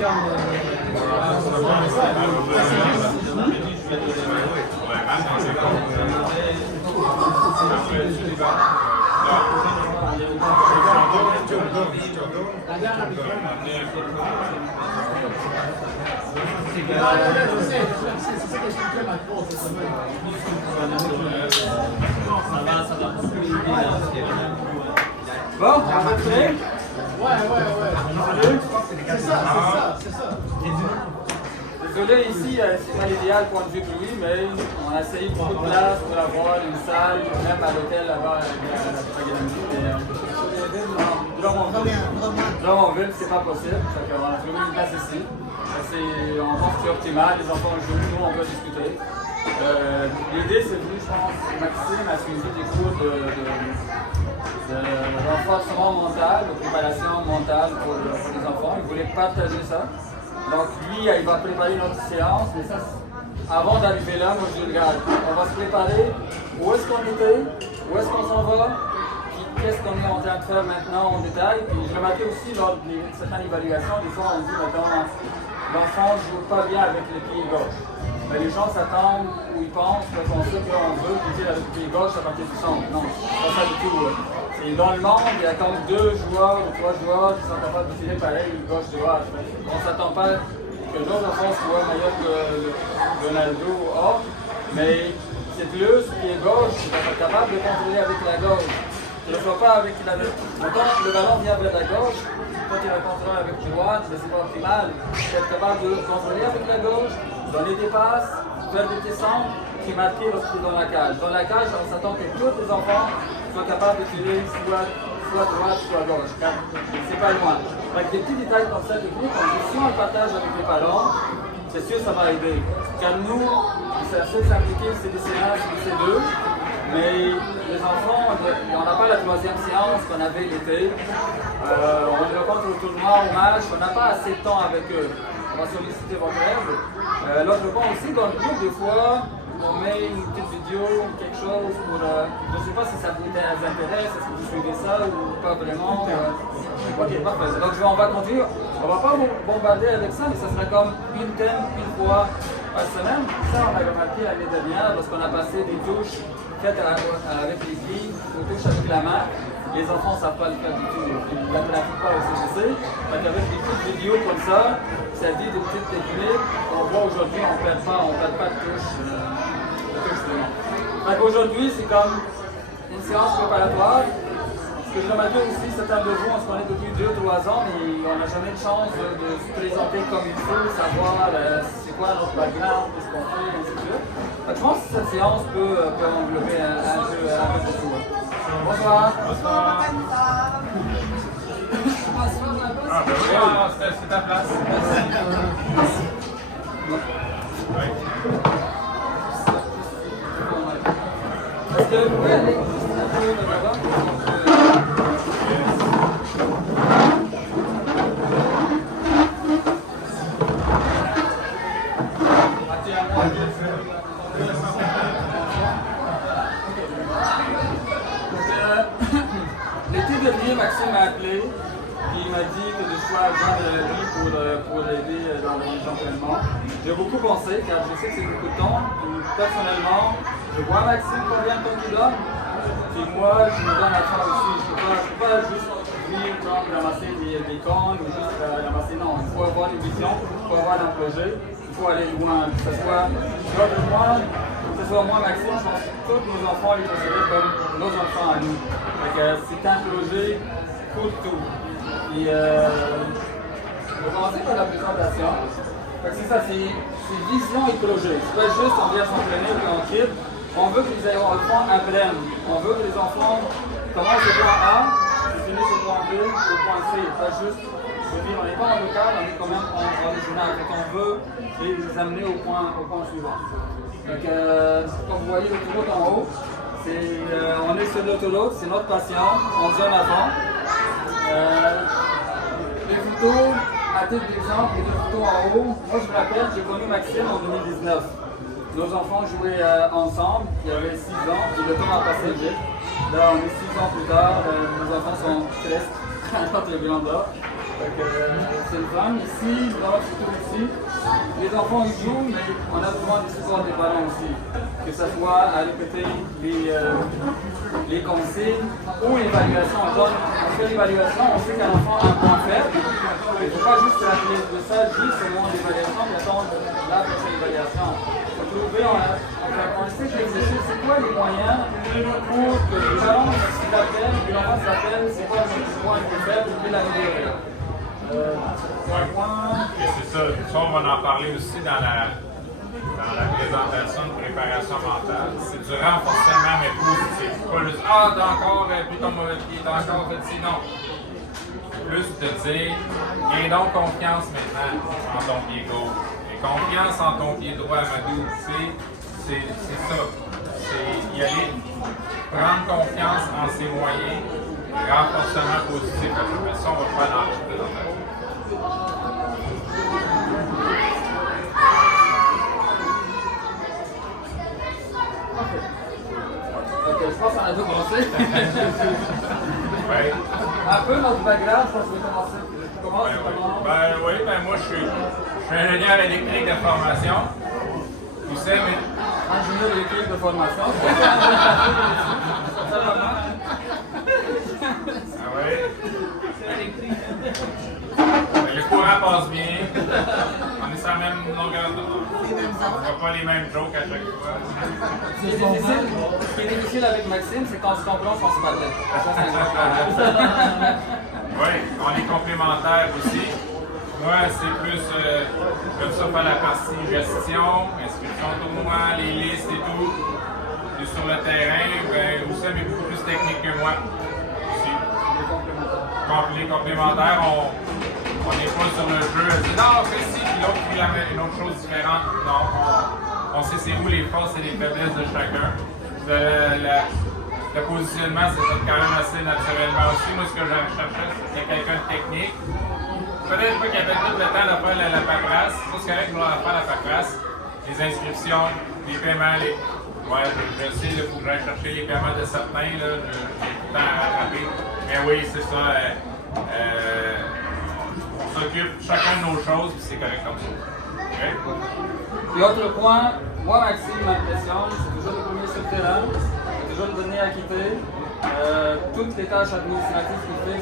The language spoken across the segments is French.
Bon, on va prêt? Ouais. C'est ça. Désolé, ici, c'est pas l'idéal point de vue pour lui, mais on a essayé beaucoup de place pour avoir une salle, même à l'hôtel là-bas à la Pagalamie, mais Drummondville, c'est pas possible. On a trouvé une place ici. On pense que c'est optimal, les enfants jouent, nous on peut discuter. L'idée c'est venu, je pense, Maxime a suivi des cours de renforcement mental, de préparation mentale pour les enfants. Il voulait partager ça. Donc lui, il va préparer notre séance, mais ça, avant d'arriver là, moi je dis, regarde, on va se préparer, où est-ce qu'on était, où est-ce qu'on s'en va, puis qu'est-ce qu'on est en train de faire maintenant en détail. Puis je remarquais aussi lors de certaines évaluations, des fois on dit, mettons, l'enfant ne joue pas bien avec le pied gauche. Mais les gens s'attendent ou ils pensent qu'on sait qu'on veut qu'il avec le pied gauche à partir du centre. Non, c'est pas ça du tout. Et dans le monde, il y a comme 2 joueurs ou 3 joueurs qui sont capables de tirer pareil, gauche-droite. On ne s'attend pas que l'autre enfant soit meilleur que Ronaldo ou autre, mais c'est plus pied gauche qui va être capable de contrôler avec la gauche. Tu ne le fais pas avec la droite. Quand le ballon vient vers la gauche, quand tu le contrôles avec la droite, c'est pas optimal. Tu es capable de le contrôler avec la gauche, donner des passes, faire des descentes, qui marquent lorsque dans la cage. Dans la cage, on s'attend que tous les enfants soient capables de tirer soit droite, soit gauche. C'est pas loin. Avec des petits détails comme ça techniques, si on le partage avec les parents, c'est sûr que ça va aider. Car nous, c'est la seule simplifiée, c'est des séances, c'est 2. Mais les enfants, on n'a pas la 3e séance qu'on avait l'été. On les rencontre au tournoi, au match, on n'a pas assez de temps avec eux. On va solliciter votre aide. L'autre point aussi, dans le groupe, des fois, on met une petite vidéo, quelque chose pour. Je ne sais pas si ça vous intéresse, est-ce que vous suivez ça ou pas vraiment. Ok, parfait. Donc on va continuer. On ne va pas vous bombarder avec ça, mais ça sera comme une thème, une fois par semaine. Ça, on a remarqué l'année dernière, lorsqu'on a passé des touches faites avec les filles, aux touches avec la main. Les enfants ne savent pas le faire du tout. Ils ne la pratiquent pas au CGC. Donc avec des petites vidéos comme ça dit des petites techniques. On voit aujourd'hui, on ne perd pas de touche. Donc aujourd'hui, c'est comme une séance préparatoire. Ce que je remarque aussi, certains de vous, on se connaît depuis 2-3 ans, mais on n'a jamais de chance de se présenter comme il faut, savoir c'est quoi notre background, qu'est-ce qu'on fait, et ainsi de suite. Donc, je pense que cette séance peut englober un peu de tout. Bonsoir. Bonsoir. C'est ta place. Merci. Est-ce que vous pouvez aller un peu de là-bas? L'été dernier, Maxime m'a appelé et il m'a dit que je sois agent de la vie pour l'aider dans les entraînements. J'ai beaucoup pensé car je sais que c'est beaucoup de temps. Personnellement, je vois Maxime combien de temps il donne. Et moi, je me donne à ça aussi. Je ne peux pas juste venir ramasser des cornes ou juste ramasser. Non, il faut avoir une vision, il faut avoir un projet, il faut aller loin. Que ce soit moi, Maxime, je pense que tous nos enfants les considèrent comme nos enfants à nous. C'est un projet pour tout. Et je vais commencer par la présentation. C'est ça, c'est vision et projet. C'est pas juste on vient s'entraîner ou on quitte. On veut que les enfants apprennent. On veut que les enfants commencent au point A et finissent au point B ou au point C. Pas juste venir, on n'est pas en local, on est quand même en régional. Donc on veut les amener au point suivant. Donc, comme vous voyez l'autoroute en haut, on est sur l'autoroute, c'est notre patient, on dit en avant. Les photos, à titre d'exemple, les 2 photos en haut, moi je me rappelle, j'ai connu Maxime en 2019. Nos enfants jouaient ensemble, il y avait 6 ans, et le temps a passé vite. Là, on est 6 ans plus tard, nos enfants sont presque à notre grandeur. C'est le fun. Ici, dans c'est tout ici. Les enfants ils jouent, mais on a besoin du support des parents aussi. Que ce soit à répéter les consignes ou l'évaluation. On fait l'évaluation, on sait qu'un enfant a un point faible. Il ne faut pas juste rappeler le seul juste au moment de l'évaluation, mais attendre la prochaine évaluation. On essaie de réfléchir, c'est quoi les moyens pour que les parents s'appellent, que l'enfant s'appelle, c'est quoi le point le plus faible et l'améliorer. C'est ça. Ça, on va en parler aussi dans la présentation de préparation mentale. C'est du renforcement, mais positif. Pas juste ah, t'as encore pris ton mauvais pied, t'as encore fait ci. Non. Plus de dire gagne donc confiance maintenant en ton pied gauche. Et confiance en ton pied droit, Amadou. C'est ça. C'est y aller. Prendre confiance en ses moyens. Renforcement positif. Ça, on va le faire dans la présentation. Ok, je pense qu'on a tout commencé. Ouais. Un peu notre background, je pense que je vais commencer. Oui, moi je suis ingénieur électrique de formation. Vous savez, Ingénieur électrique de formation. Ah oui? Le courant passe bien. On est sur la même longueur d'onde. On ne voit pas les mêmes jokes à chaque fois. Ce qui est difficile avec Maxime, c'est quand on se comprend, on se parlait. Oui, on est complémentaires aussi. Moi, c'est plus comme ça faire la partie gestion, inscription de tournoi, les listes et tout. Et sur le terrain, ben, vous savez, beaucoup plus technique que moi. Aussi. Les complémentaires, on n'est pas sur le jeu, on dit non, fais ci, puis l'autre fait une autre chose différente. Non, on sait c'est où les forces et les faiblesses de chacun. Le positionnement, c'est quand même assez naturellement aussi. Moi, ce que je recherchais, c'est quelqu'un de technique. Peut-être pas qu'il y avait tout le temps de faire la paperasse. Ça, c'est correct pour faire la paperasse. Les inscriptions, les paiements, ouais, je sais, il faut que j'aille chercher les paiements de certains, j'ai tout le temps à rattraper. Mais oui, c'est ça. On s'occupe chacun de nos choses, puis c'est correct comme ça. Okay? Puis autre point, moi Maxime m'impressionne, c'est toujours le premier sur le terrain, c'est toujours le dernier à quitter. Toutes les tâches administratives qu'il fait,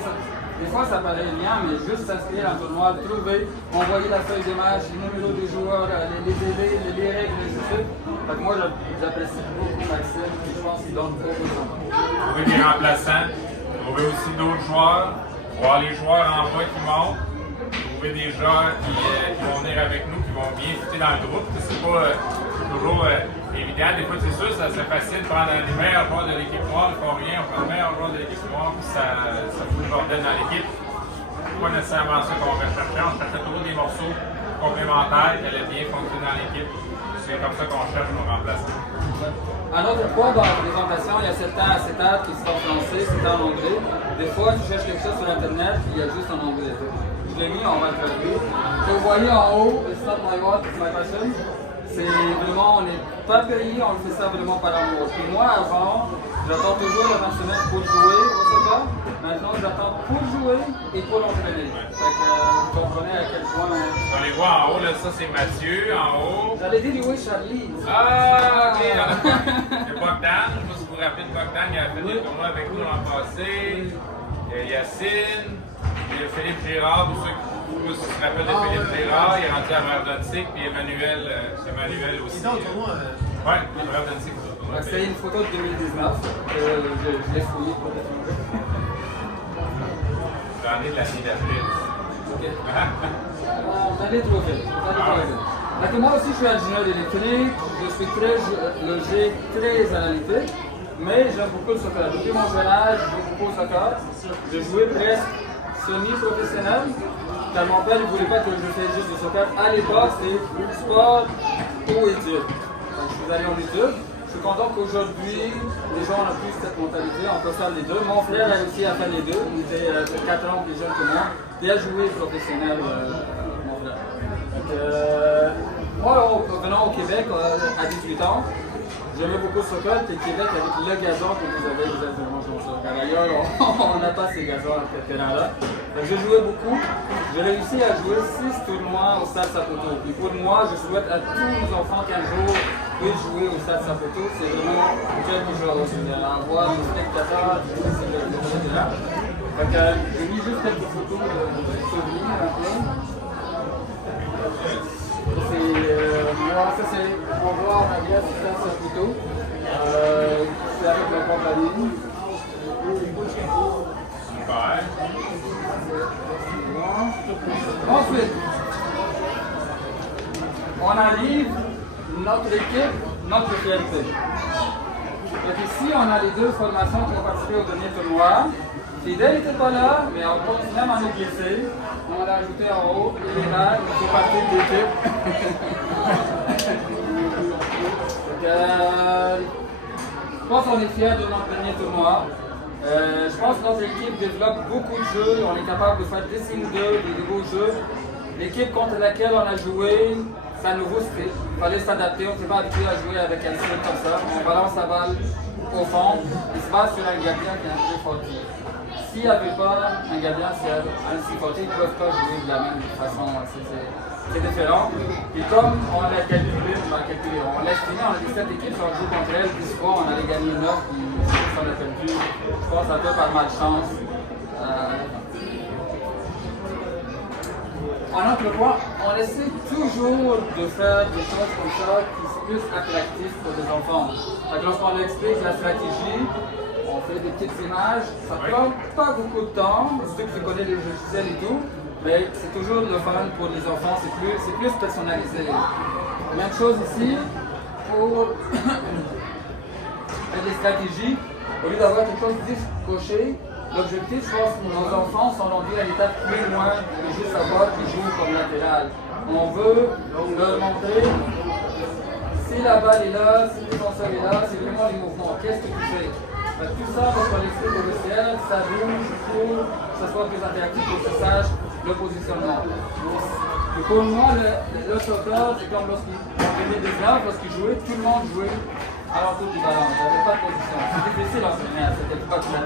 des fois ça paraît rien, mais juste s'inscrire en tournoi, le trouver, envoyer la feuille de match, les numéros des joueurs, les délais, les règles, les choses. Fait que moi j'apprécie beaucoup Maxime, et je pense qu'il donne beaucoup de temps. Trouver des remplaçants, trouver aussi d'autres joueurs, voir les joueurs en bas qui montent. Trouver des gens qui vont venir avec nous, qui vont bien fitter dans le groupe. C'est pas toujours évident. Des fois, c'est sûr, c'est facile de prendre les meilleurs joueurs de l'équipe noire, ils font rien, on prend les meilleurs joueurs de l'équipe noire, puis ça fout le bordel dans l'équipe. C'est pas nécessairement ça qu'on va chercher. On cherchait toujours des morceaux complémentaires qui allaient bien fonctionner dans l'équipe. C'est comme ça qu'on cherche nos remplaçants. Un autre point dans la présentation, il y a certains acétates qui sont en français, certains en anglais. Des fois, tu cherches quelque chose sur Internet, il y a juste en anglais. Je l'ai mis, on va le traduire. Vous voyez en haut, it's not my what, it's my passion. C'est vraiment, on n'est pas payé, on le fait ça vraiment par amour. Puis moi, avant, j'attends toujours la fin de semaine pour jouer au soccer. Maintenant, j'attends pour jouer et pour entraîner. Fait que vous comprenez à quel point. On les voit en haut, là, ça c'est Mathieu, en haut. J'allais dire oui, Charlie. Ah, ok. C'est Bogdan, je me suis vous rappeler de Bogdan, il a fait des tournois avec nous l'an passé. Il y a Yacine. Il y a Philippe Girard, pour ceux qui se rappellent de Philippe Girard, il est rendu à Verdunsic, puis Emmanuel aussi. Il est dans le tournoi. Oui, Verdunsic. C'est une photo de 2019, je l'ai fouillée pour le trouver. J'en ai de l'année d'avril. Ok. Vous allez trouver. Donc, moi aussi, je suis ingénieur électrique, je suis très logique, très analytique, mais j'aime beaucoup le soccer. Depuis mon jeune âge, je joue beaucoup au soccer. J'ai joué presque semi-professionnel, car mon père ne voulait pas que je fasse juste du soccer. À l'époque, c'était sport ou études. Donc, je suis allé en études. Je suis content qu'aujourd'hui, les gens ont plus cette mentalité, on peut faire les deux. Mon frère a réussi à faire les deux, il était 4 ans plus jeune que moi. Il a joué professionnel, mon frère. Donc, moi, venant au Québec à 18 ans, j'aimais beaucoup le soccer, puis le Québec avec le gazon que vous avez vraiment joué au soccer. Ailleurs, on n'a pas ces gazons à ce terrain-là. Je jouais beaucoup. j'ai réussi à jouer 6 tournois au Stade Saputo. Puis pour moi, je souhaite à tous nos enfants qu'un jour puissent jouer au Stade Saputo. C'est vraiment quelque chose. Avoir des spectateurs, c'est le de là. Donc, j'ai mis juste quelques photos de souvenirs un peu. Ça c'est, on voit en arrière du Stade Saputo. C'est avec la compagnie. Super. Ensuite, on arrive, notre équipe, notre fierté. Donc ici, on a les 2 formations qui ont participé au dernier tournoi. Fidel n'était pas là, mais on continue même à nous glisser. On l'a ajouté en haut, il est là, il fait partie de l'équipe. Je pense qu'on est fiers de notre dernier tournoi. Je pense que notre équipe développe beaucoup de jeux, on est capable de faire des signes-d'œuvre, des nouveaux jeux. L'équipe contre laquelle on a joué, c'est un nouveau style. Il fallait s'adapter, on ne s'est pas habitué à jouer avec un style comme ça. On balance la balle au fond, il se base sur un gardien qui est un peu forti. S'il n'y avait pas un gardien, s'il y a un si forti, ils ne peuvent pas jouer de la même façon. C'est différent. Et comme on l'a calculé, on l'a estimé, on a dit 7 équipes, si on joue contre elles, 10 fois, on allait gagner 9, puis si on a perdu, je pense un peu par malchance. En autre point, on essaie toujours de faire des choses comme ça qui sont plus attractives pour les enfants. Lorsqu'on leur explique la stratégie, on fait des petites images, ça ne prend pas beaucoup de temps, surtout que tu connais les logiciels et tout. Mais c'est toujours le fun pour les enfants, c'est plus personnalisé. Même chose ici, pour faire des stratégies, au lieu d'avoir quelque chose de coché, l'objectif, je pense, pour nos enfants sont rendus à l'étape plus loin que juste savoir qu'ils jouent comme latéral. On veut leur montrer si la balle est là, si le défenseur est là, c'est vraiment les mouvements. Qu'est-ce que tu fais? Tout ça, parce qu'on explique au vestiaire, ça bouge pour que ce soit plus interactif, pour que tu saches le positionnement. Et pour moi, le soccer, c'est comme lorsqu'en 2019, lorsqu'ils jouaient, tout le monde jouait à l'entour du ballon. Il n'y avait pas de position. C'est difficile en enseigner à cette époque-là.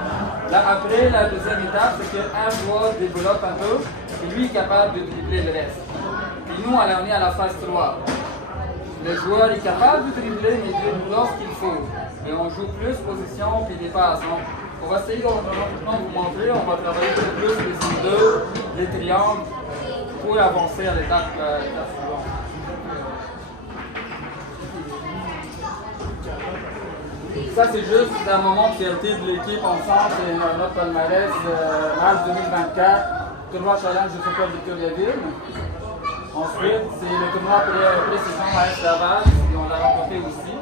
Là, après, la deuxième étape, c'est qu'un joueur développe un peu et lui est capable de dribbler le reste. Puis nous, on est à la phase 3. Le joueur est capable de dribbler, mais il dribble lorsqu'il faut. Et on joue plus position puis des passes. Donc, on va essayer de vous montrer, on va travailler plus les C2, les triangles pour avancer à l'étape suivante. Ça, c'est juste un moment de fierté de l'équipe ensemble. C'est notre palmarès mars 2024, tournoi challenge de Soccer Victoriaville. Ensuite, c'est le tournoi pré-saison à Est-Laval, et on l'a remporté aussi.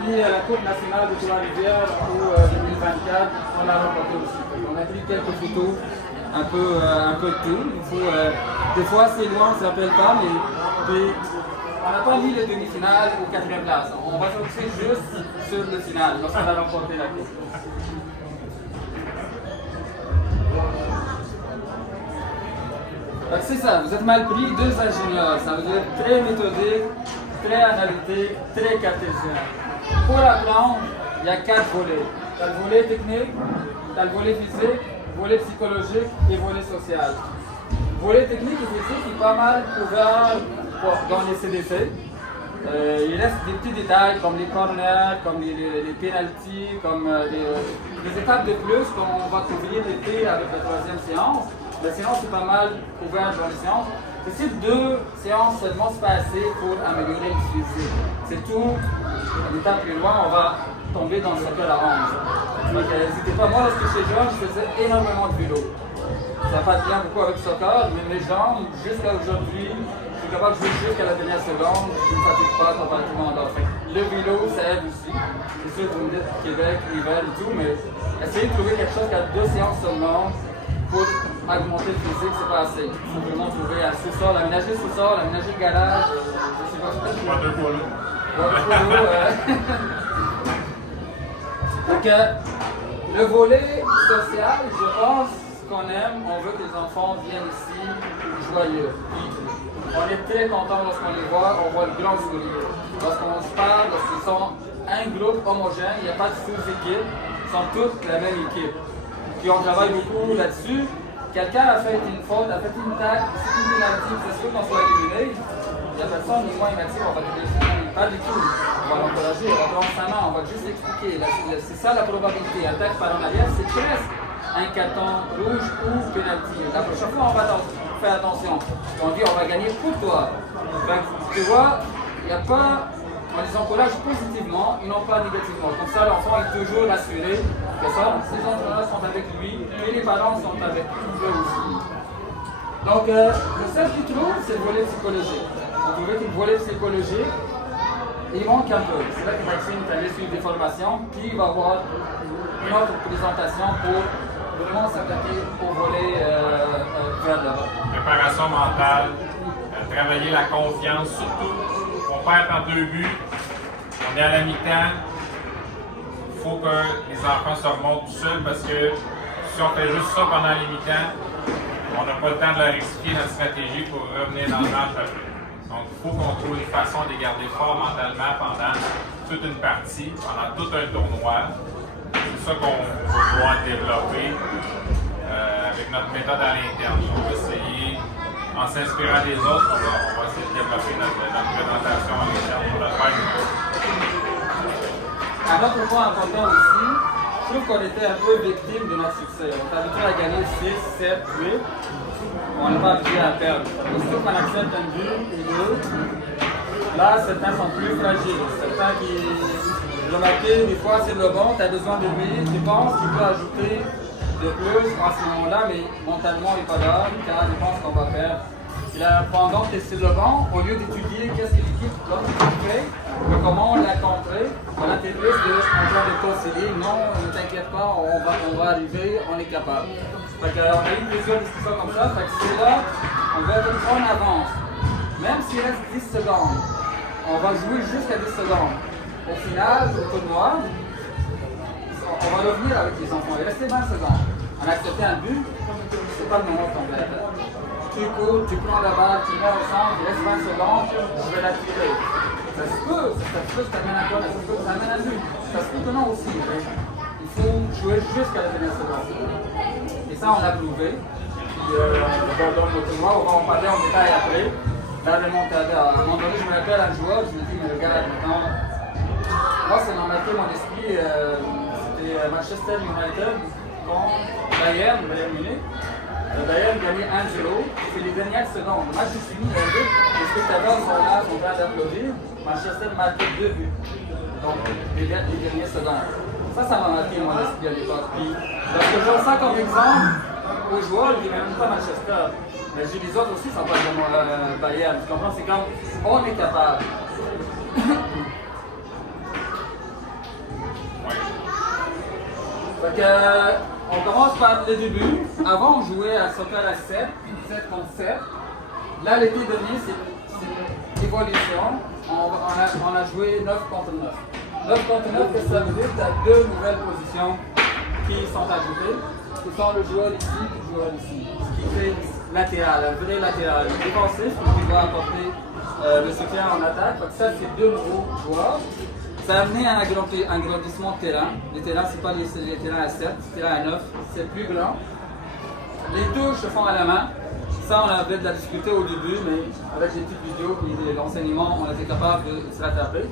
Puis la Coupe nationale de Trois-Rivières pour 2024, on l'a remporté aussi. On a pris quelques photos, un peu de tout. Des fois, c'est loin, on ne se rappelle pas, mais on n'a pas mis les demi-finales aux 4e place. On va focuser juste sur le final, lorsqu'on a remporté la Coupe. C'est ça, vous êtes mal pris, 2 ingénieurs. Ça veut dire très méthodique, très analytique, très cartésien. Pour apprendre, il y a 4 volets. Tu as le volet technique, tu as le volet physique, volet psychologique et volet social. Le volet technique et physique est pas mal couvert dans les CDC. Il reste des petits détails comme les corners, comme les pénaltys, comme des étapes de plus qu'on va couvrir l'été avec la 3e séance. La séance est pas mal ouverte dans les séances. Et si 2 séances seulement, c'est pas assez pour améliorer le physique. C'est tout. L'étape plus loin, on va tomber dans le soccer à 11. Donc n'hésitez pas, moi lorsque j'étais jeune, je faisais énormément de vélo. Ça n'a pas de lien beaucoup avec le soccer, mais mes jambes, jusqu'à aujourd'hui, je suis capable de jouer jusqu'à la dernière seconde, je ne me fatigue pas comparativement à d'autres. Le vélo, ça aide aussi. C'est sûr que vous me dites Québec, hiver et tout, mais essayez de trouver quelque chose qui a 2 séances seulement pour augmenter le physique, c'est pas assez. Il faut vraiment trouver un sous-sol, aménager le sous-sol, aménager le garage, je sais pas. Pas 2 fois là. Donc, le volet social, je pense qu'on aime, on veut que les enfants viennent ici joyeux. On est très content lorsqu'on les voit, on voit le grand sourire. Lorsqu'on se parle, lorsqu'ils sont un groupe homogène, il n'y a pas de sous-équipe, ils sont toutes la même équipe. Puis on travaille beaucoup là-dessus. quelqu'un a fait une faute, a fait une tâche, c'est une pénalité, c'est sûr qu'on soit éliminé. La personne n'est pas inactive, on va te dire pas du tout. On va l'encourager, on va prendre sa main, on va juste expliquer. C'est ça la probabilité. Un tacle par en arrière, c'est presque un carton rouge ou pénalty. La prochaine fois, on va faire attention. On dit on va gagner pour toi. Donc, tu vois, il n'y a pas. On les encourage positivement et non pas négativement. Comme ça, l'enfant est toujours rassuré que ça, ses entraîneurs sont avec lui et les parents sont avec eux aussi. Donc, le seul qui trouve, c'est le volet psychologique. On trouvait que le volet psychologique, il manque un peu. C'est là que Maxime est allé suivre des formations, puis il va avoir une autre présentation pour vraiment s'attaquer au volet vers l'avant. Préparation mentale, travailler la confiance, surtout. On perd en 2 buts, on est à la mi-temps. Il faut que les enfants se remontent tout seuls parce que si on fait juste ça pendant les mi-temps, on n'a pas le temps de leur expliquer notre stratégie pour revenir dans le match après. Donc, il faut qu'on trouve une façon de les garder forts mentalement pendant toute une partie, pendant tout un tournoi. C'est ça qu'on va pouvoir développer avec notre méthode à l'interne. On va essayer, en s'inspirant des autres, on va essayer de développer notre présentation à l'interne pour le faire. Un autre point important aussi, je trouve qu'on était un peu victime de notre succès. On est habitué à gagner 6, 7, 8. On n'est pas habitué à perdre. Aussitôt qu'on accepte un but ou deux, là, certains sont plus fragiles. Certains qui remarquent, des fois, c'est le bon, tu as besoin de lui, tu penses qu'il peut ajouter de plus à ce moment-là, mais mentalement, il n'est pas là, car il pense qu'on va perdre. Pendant que c'est le bon, au lieu d'étudier qu'est-ce que l'équipe fait, comment on l'a contré, on a été plus en train de conseiller, non, ne t'inquiète pas, on va arriver, on est capable. On a eu plusieurs discussions comme ça, c'est là, on va être en avance. Même s'il reste 10 secondes, on va jouer jusqu'à 10 secondes. Au final, au tournoi, on va revenir avec les enfants. Il restait 20 secondes. On a accepté un but, c'est pas le moment de tomber la tête. Tu cours, tu prends la balle, tu mets au centre, il reste 20 secondes, je vais la tirer. Ça se peut que ça amène un corps, ça se peut que ça amène un but. Ça se peut que non aussi. Il faut jouer jusqu'à la dernière seconde. Et ça, on l'a prouvé. Puis, dans le tournoi, on va en parler en détail après. Dans le montage, à un moment donné, je me rappelle un joueur, je me dis, mais regarde, maintenant, moi, ça m'a marqué mon esprit. C'était Manchester United contre Bayern Munich. Bayern gagnait 1-0, c'est les dernières secondes. Le match est fini, les spectateurs sont là, sont prêts à applaudir. Manchester marquait 2 buts. Donc, les dernières secondes. Ça m'a marqué mon esprit à l'époque. Puis, lorsque je vois ça comme exemple, aux joueurs, je ne dis même pas Manchester. Mais j'ai les autres aussi, sont pas comme Bayern. Tu comprends? C'est comme, on est capable. Donc, on commence par le début. Avant, on jouait à soccer à 7 contre 7. Là, l'été dernier, c'est une évolution. On a joué 9 contre 9. 9 contre 9, qu'est-ce que ça veut dire? Tu as 2 nouvelles positions qui sont ajoutées. Ce sont le joueur ici et le joueur ici. Ce qui fait latéral, un vrai latéral. Défensif, qui va apporter le soutien en attaque. Donc ça, c'est 2 nouveaux joueurs. Ça a amené un agrandissement de terrain. Les terrains, ce n'est pas les terrains à 7, les terrains à 9, c'est plus grand. Les touches se font à la main. Ça, on avait de la difficulté au début, mais avec les petites vidéos et l'enseignement, on était capable de se rattraper.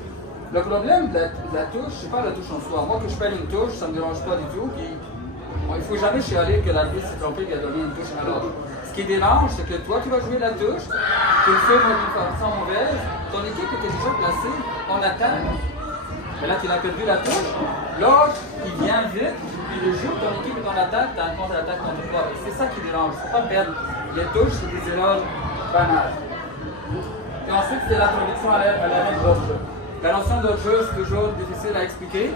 Le problème de la touche, c'est pas la touche en soi. Moi, que je pèle une touche, ça ne me dérange pas du tout. Puis, il ne faut jamais chialer que l'arbitre s'est trompé et a donné une touche à l'autre. Ce qui dérange, c'est que toi, tu vas jouer la touche, tu le fais d'une façon mauvaise, ton équipe était déjà placée en attaque. Mais là, tu as perdu la touche. L'autre, il vient vite, puis le jour où ton équipe est en attaque, tu as un contre-attaque contre toi. C'est ça qui dérange. Il ne faut pas perdre. Les touches, c'est des erreurs banales. Et ensuite, c'est l'introduction à la règle d'autre jeu. La notion d'autre jeu, c'est toujours difficile à expliquer,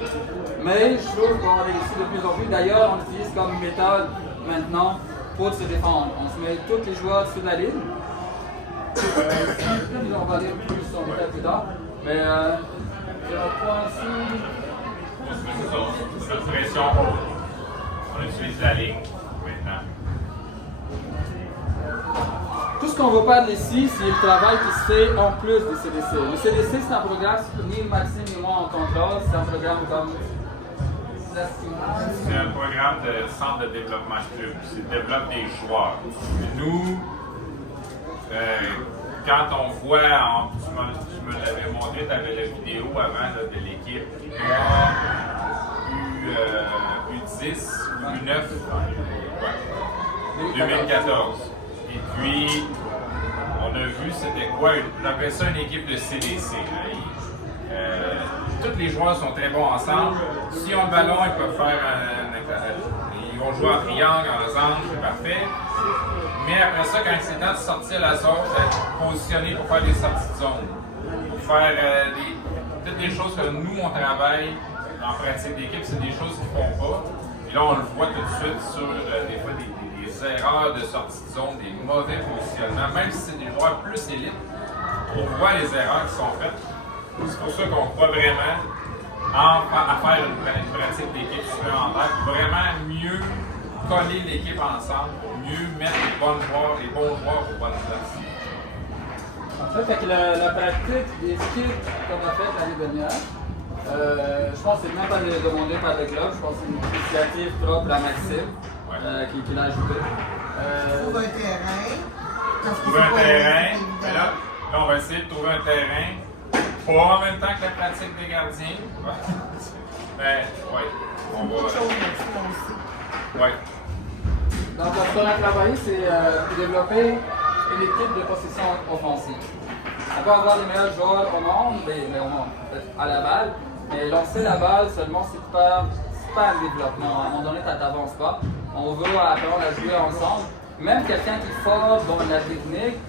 mais je trouve qu'on réussit de plus en plus. D'ailleurs, on utilise comme méthode maintenant pour se défendre. On se met tous les joueurs sur la ligne. On va aller plus sur le détail plus tard. Mais je reprends ici. Notre pression haute. On utilise la ligne maintenant. Tout ce qu'on va parler ici, c'est le travail qui se fait en plus du CDC. Le CDC, c'est un programme, ni Maxime ni moi en contrôle, c'est un programme comme C'est un programme de centre de développement club. C'est développe des joueurs. Nous, quand on voit, tu me l'avais montré, tu avais la vidéo avant là, de l'équipe U10 ou U9 2014. Et puis, on a vu c'était quoi, on appelle ça une équipe de CDC. Tous les joueurs sont très bons ensemble. S'ils ont le ballon, ils peuvent faire ils vont jouer en triangle, en losange, c'est parfait. Mais après ça, quand c'est temps de sortir la zone, être positionné pour faire des sorties de zone. Pour faire toutes des choses que nous, on travaille en pratique d'équipe, c'est des choses qu'ils ne font pas. Et là, on le voit tout de suite sur des fois des erreurs de sortie de zone, des mauvais positionnements, même si c'est des joueurs plus élites, on voit les erreurs qui sont faites. C'est pour ça qu'on croit vraiment à faire une pratique d'équipe supplémentaire pour vraiment mieux coller l'équipe ensemble, pour mieux mettre les bons joueurs aux bonnes places. En fait, la pratique d'équipe qu'on a faite l'année dernière, je pense que c'est même pas demandé par le club, je pense que c'est une initiative propre à Maxime qui l'a ajouté. Trouver un terrain. Trouver un terrain, mais là, on va essayer de trouver un terrain. Pas en même temps que la pratique des gardiens. Mais, oui, on va. Oui. Donc, ce qu'on a travaillé, c'est de développer une équipe de possession offensive. On peut avoir les meilleurs joueurs au monde, à la balle, mais lancer la balle seulement, c'est pas un développement. À un moment donné, tu n'avances pas. On veut apprendre à jouer ensemble. Même quelqu'un qui est fort dans la technique,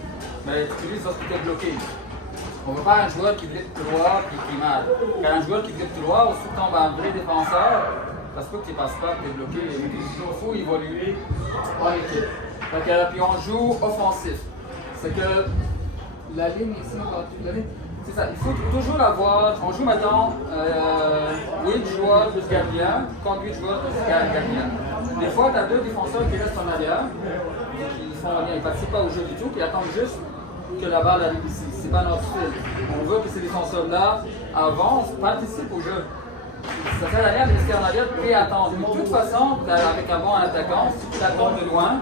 mais tu utilises lorsqu'il est bloqué. On ne veut pas un joueur qui drible tout droit et qui est mal. Quand un joueur qui drible tout droit, aussi tombe un vrai défenseur, parce que tu ne passes pas, tu es bloqué. Il faut évoluer en équipe. Puis on joue offensif. C'est que la ligne ici, c'est ça. Il faut toujours avoir. On joue maintenant 8 joueurs plus gardien, contre 8 joueurs plus gardien. Des fois, tu as 2 défenseurs qui restent en arrière, ils ne participent pas au jeu du tout, qui attendent juste que la balle arrive ici. C'est pas notre style. On veut que ces défenseurs-là avancent, participent au jeu. Ça fait rien de rester en arrière et attendre. De toute façon, avec un bon attaquant, si tu l'attends de loin,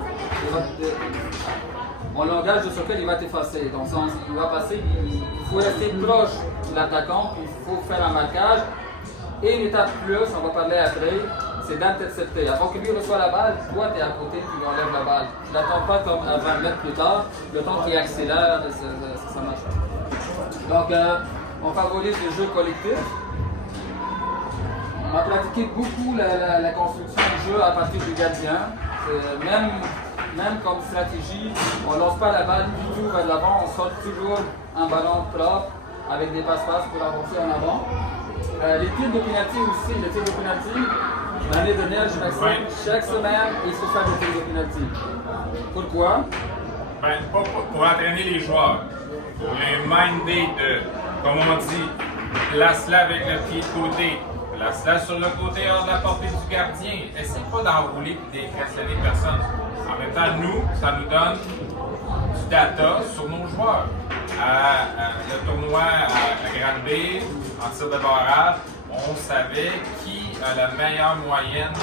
en langage de soccer, il va t'effacer. Dans le sens, il va passer, il faut rester proche de l'attaquant, puis il faut faire un marquage. Et une étape plus, on va parler après, c'est d'intercepter. Avant que lui reçoive la balle, toi tu es à côté, tu lui enlèves la balle. Tu ne l'attends pas comme à 20 mètres plus tard, le temps qu'il accélère, ça marche. Donc, on favorise le jeu collectif. On a pratiqué beaucoup la construction du jeu à partir du gardien. Même comme stratégie, on ne lance pas la balle du tout vers l'avant, on sort toujours un ballon propre avec des passe-passe pour avancer en avant. Les tirs de pénalty aussi, les tirs de pénalty, l'année dernière, je m'assure, chaque semaine, il faut faire des tirs de pénalty. Pourquoi? Ben, pour entraîner les joueurs, pour les minder de, comme on dit, place-la avec le pied de côté, place-la sur le côté hors de la portée du gardien. Essaye pas d'enrouler et d'impressionner personne. En même temps, nous, ça nous donne du data sur nos joueurs. Le tournoi à Grande B, en tir de barrage, on savait qui a la meilleure moyenne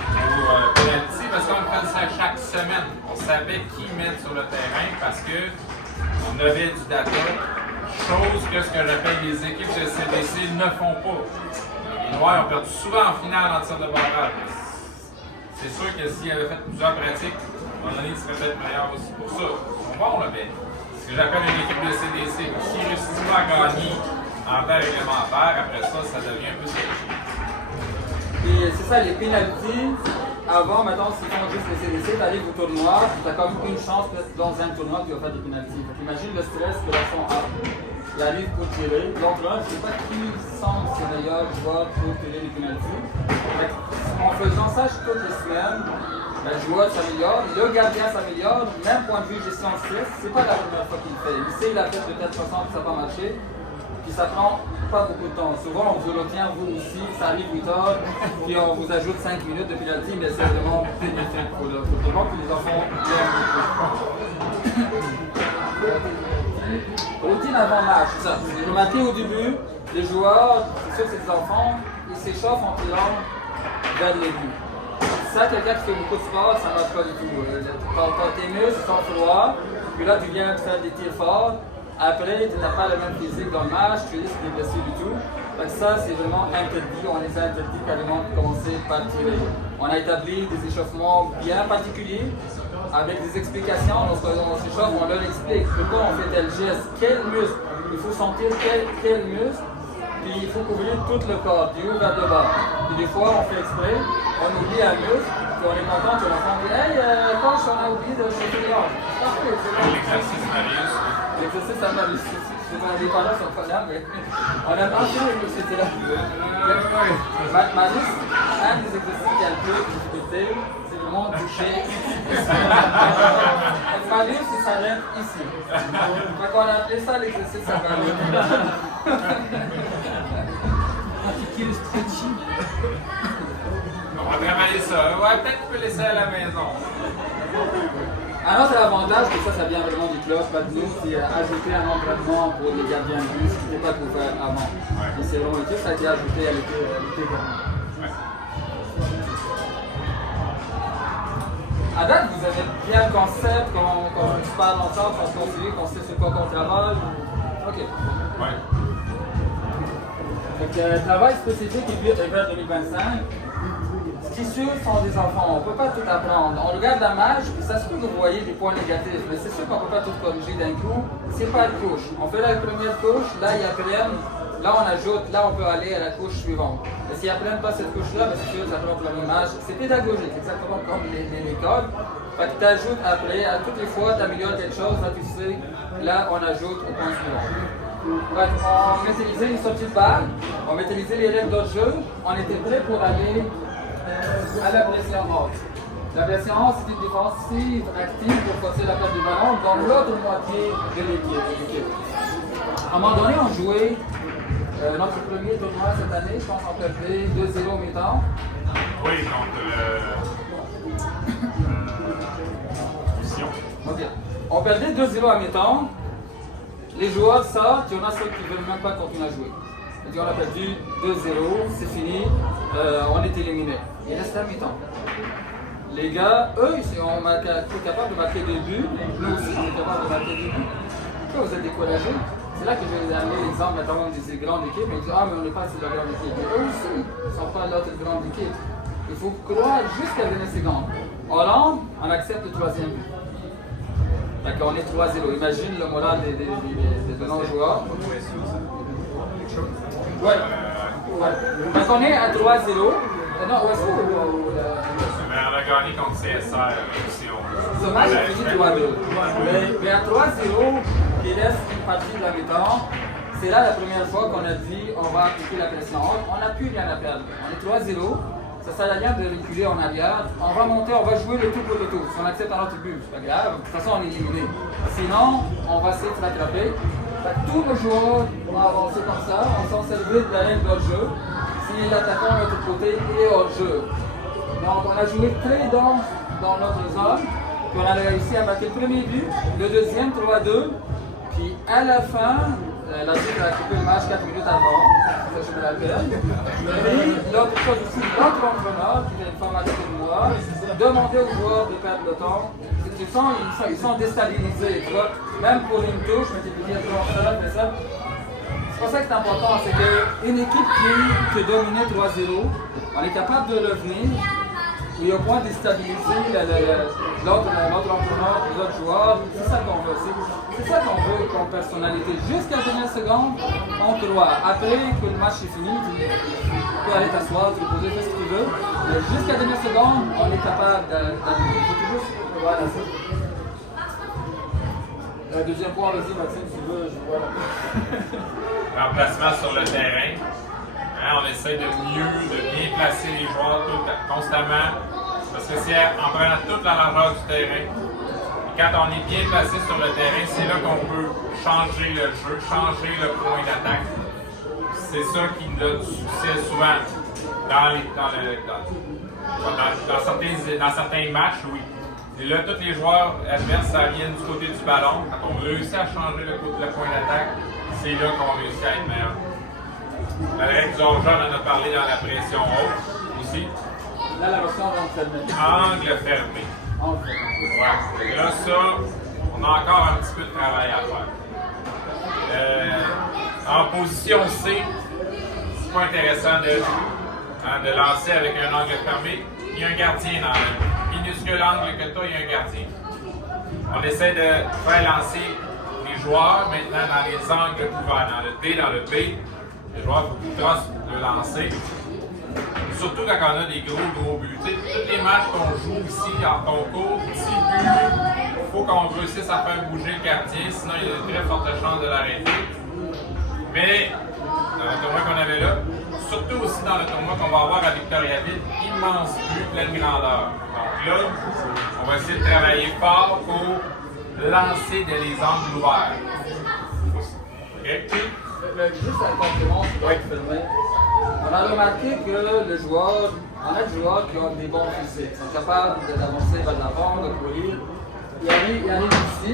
au penalty parce qu'on le faisait chaque semaine. On savait qui mettre sur le terrain parce qu'on avait du data, chose que ce que j'appelle les équipes de CDC ne font pas. Les Noirs ont perdu souvent en finale en tir de barrage. C'est sûr que s'ils avaient fait plusieurs pratiques, à un moment donné, ils seraient peut-être meilleurs aussi pour ça. Ils sont bons, là, mais ce que j'appelle une équipe de CDC. S'ils réussissent pas à gagner en temps réglementaire, après ça, ça devient un peu séché. Et c'est ça, les pénaltys. Avant, maintenant, s'ils font juste les CDC, tu arrives au tournoi, tu as comme une chance dans un tournoi que tu vas faire des pénaltys. Imagine le stress que l'enfant a. Il arrive pour tirer. L'entraîneur, je ne sais pas qui sent ses meilleurs joueurs pour tirer les pénaltys. En faisant ça toutes les semaines, le joueur s'améliore, le gardien s'améliore, même point de vue gestion de stress, c'est pas la première fois qu'il le fait. Il sait, il a fait de telle façon que ça va marcher, puis ça prend pas beaucoup de temps. Souvent, on vous le tient, vous aussi, ça arrive 8 heures, puis on vous ajoute 5 minutes de penalty, mais c'est vraiment bénéfique pour tout le monde, puis les enfants l'aiment beaucoup. Routine avant match, c'est ça. J'ai remarqué au début, les joueurs, c'est sûr que c'est des enfants, ils s'échauffent en tirant vers l'aigu. Ça, quelqu'un qui fait beaucoup de sport, ça ne marche pas du tout. Quand tes muscles sont froids, puis là tu viens faire des tirs forts, après tu n'as pas le même physique dans le match, tu risques de blesser du tout. Donc ça, c'est vraiment interdit. On les a interdits carrément de commencer par tirer. On a établi des échauffements bien particuliers, avec des explications. Lorsqu'on s'échauffe, on leur explique pourquoi on fait tel geste, quel muscle, il faut sentir quel muscle, puis il faut couvrir tout le corps, du haut vers le bas. Puis des fois, on fait exprès, on oublie un muscle, puis on est content que l'enfant dit hey, coach, on a oublié de chauffer les hanches. Parfait, c'est bon. L'exercice Marius. L'exercice à Marius. Je ne vais pas là sur le là, mais on a pensé que c'était là. Marius, un des exercices qui a le plus de difficulté, c'est vraiment toucher ici. Marius, il s'arrête ici. Donc on a appelé ça l'exercice à Marius. Pratiquer le stretching. On va travailler ça. Ouais, peut-être tu peux laisser à la maison. Alors c'est l'avantage que ça vient vraiment du club, pas de nous, c'est ajouter un entraînement pour les gardiens de but, ce qui n'était pas couvert avant. Et c'est vraiment utile, ça a été ajouté à l'été dernier. À date, vous avez bien le concept, qu'on se parle ensemble, qu'on se construit, qu'on sait sur quoi qu'on travaille. Ok. Ouais. Donc, travail spécifique et vers 2025. Ce qui suit sont des enfants, on ne peut pas tout apprendre. On regarde la marge, puis ça se peut que vous voyez des points négatifs, mais c'est sûr qu'on ne peut pas tout corriger d'un coup. C'est pas une couche. On fait la première couche, là ils apprennent, là on ajoute, là on peut aller à la couche suivante. Mais s'ils n'apprennent pas cette couche-là, c'est sûr que ça prend la même âge. C'est pédagogique, exactement comme l'école. Fait que tu ajoutes après, à toutes les fois tu améliores quelque chose, là tu sais, là on ajoute au point suivant. Bref, on maîtrisait une sortie de balle, on maîtrisait les règles d'autres jeu, on était prêt pour aller à la pression haute. La pression haute, c'est une défensive active pour forcer la perte du ballon dans l'autre moitié de l'équipe. À un moment donné, on jouait notre premier tournoi cette année, je pense qu'on perdait 2-0 au mi-temps. Oui, contre Sion. Ok. On perdait 2-0 à mi-temps. Les joueurs sortent, il y en a ceux qui ne veulent même pas continuer à jouer. On a perdu 2-0, c'est fini, on est éliminé. Il reste à mi-temps. Les gars, eux, ils sont capables de marquer des buts, nous aussi, on est capables de marquer des buts. Pourquoi vous êtes découragés? C'est là que je vais amener l'exemple, notamment des grandes équipes, mais ils disent ah, mais on n'est pas sur la grande équipe. Mais eux aussi, ils ne sont pas l'autre grande équipe. Il faut croire jusqu'à la dernière seconde. Hollande, on accepte le troisième but. D'accord, on est 3-0. Imagine le moral de nos joueurs. Ouais. Donc on est à 3-0. Non, West Mais on a gagné contre CSR aussi. Ce match est fini 3-2. Mais à 3-0, il reste une partie de la mi-temps. C'est là la première fois qu'on a dit on va appliquer la pression haute. On n'a plus rien à perdre. On est 3-0. Ça sert à rien de reculer en arrière. On va monter, on va jouer le tout pour le tout. Si on accepte un autre but, c'est pas grave. De toute façon, on est éliminé. Sinon, on va essayer de se rattraper. Tous nos joueurs vont avancer comme ça. On s'en servir de la règle de jeu. Si l'attaquant de l'autre côté est hors jeu. Donc, on a joué très dense dans notre zone. Puis on a réussi à marquer le premier but, le deuxième 3-2. Puis à la fin, l'arbitre a coupé le match 4 minutes avant, ça je me rappelle. Et l'autre chose aussi, notre entraîneur, qui est une femme à côté de moi, demandait aux joueurs de perdre le temps. Ils sont déstabilisés, tu vois. Même pour une touche, mais tu peux dire ça, fais ça. C'est pour ça que c'est important, c'est qu'une équipe qui dominait 3-0, on est capable de revenir et au point de déstabiliser l'autre entraîneur, les autres joueurs. C'est ça qu'on veut. C'est ça qu'on veut comme personnalité. Jusqu'à la dernière seconde, on croit. Après que le match est fini, tu peux aller t'asseoir, tu peux poser, fais ce que tu veux. Mais jusqu'à la dernière seconde, on est capable d'arriver. Il faut toujours voilà ça. Le deuxième point, vas-y Maxime, si tu veux, je vois. Remplacement sur le terrain. Hein, on essaie de bien placer les joueurs constamment. Parce que c'est en prenant toute la largeur du terrain. Quand on est bien placé sur le terrain, c'est là qu'on peut changer le jeu, changer le point d'attaque. C'est ça qui donne du succès souvent dans certains matchs, oui. Et là, tous les joueurs adverses, ça vient du côté du ballon. Quand on réussit à changer le point d'attaque, c'est là qu'on réussit à être meilleur. La règle du hors-jeu, on en a parlé dans la pression haute aussi. Là, la notion d'angle fermé. Angle fermé. Angle fermé. Ouais. Et là, ça, on a encore un petit peu de travail à faire. En position C, c'est pas intéressant de lancer avec un angle fermé. Il y a un gardien dans le minuscule angle que tu as, il y a un gardien. On essaie de faire lancer les joueurs maintenant dans les angles ouverts, dans le D, dans le B. Les joueurs, il faut tout le lancer. Surtout quand on a des gros buts. Tu sais, tous les matchs qu'on joue ici en concours, petit but, il faut qu'on réussisse à faire bouger le gardien, sinon il y a de très fortes chances de l'arrêter. Mais dans le tournoi qu'on avait là, surtout aussi dans le tournoi qu'on va avoir à Victoriaville, immense but, pleine grandeur. Donc là, on va essayer de travailler fort pour lancer les angles ouverts. OK? Juste un complément qui doit être fermé. On a remarqué que on a des joueurs qui ont des bons physiques, sont capables d'avancer vers l'avant, de courir. Il arrive ici,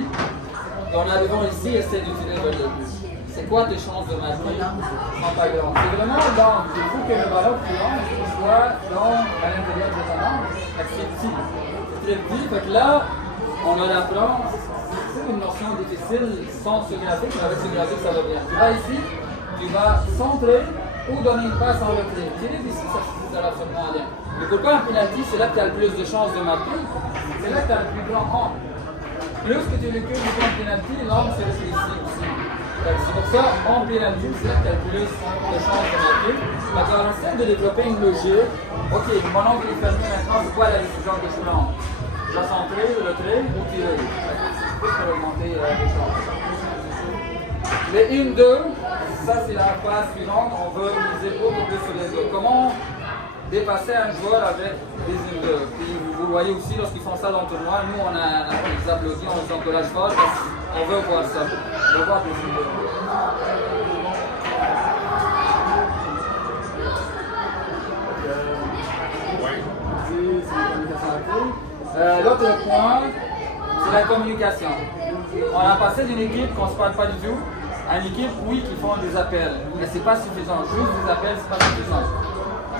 et en arrivant ici, essaie de tirer vers le but. C'est quoi tes chances de marquer? Sont pas grandes. C'est vraiment l'angle. Il faut que le ballon plus long soit à l'intérieur de ton angle. C'est petit. C'est très petit. Fait que là, on apprend. C'est une notion difficile sans ce graphique, mais avec ce graphique, ça va bien. Tu vas ici, tu vas centrer ou donner une passe en retrait. Tirer d'ici, ça sert absolument à rien. Mais pourquoi un penalty, c'est là que tu as le plus de chances de marquer? C'est là que tu as le plus grand angle. Plus que tu recules du point de penalty, l'angle c'est ici aussi. C'est pour ça, en penalty, c'est là que tu as le plus de chances de marquer. Donc on essaie de développer une logique. Ok, mon angle est fermé maintenant, c'est quoi la décision que je prends? Je dois centrer, retrait ou tirer? Pour augmenter les chances. Les 1-2, ça c'est la phase suivante, on veut miser beaucoup plus sur les deux. Comment dépasser un joueur avec des 1-2? Puis vous voyez aussi lorsqu'ils font ça dans le tournoi, nous on les applaudit, on les encourage fort parce qu'on veut voir ça. On veut voir des 1-2. L'autre point, c'est la communication. On a passé d'une équipe qu'on ne se parle pas du tout à une équipe, oui, qui font des appels. Mais ce n'est pas suffisant. Juste des appels, ce n'est pas suffisant.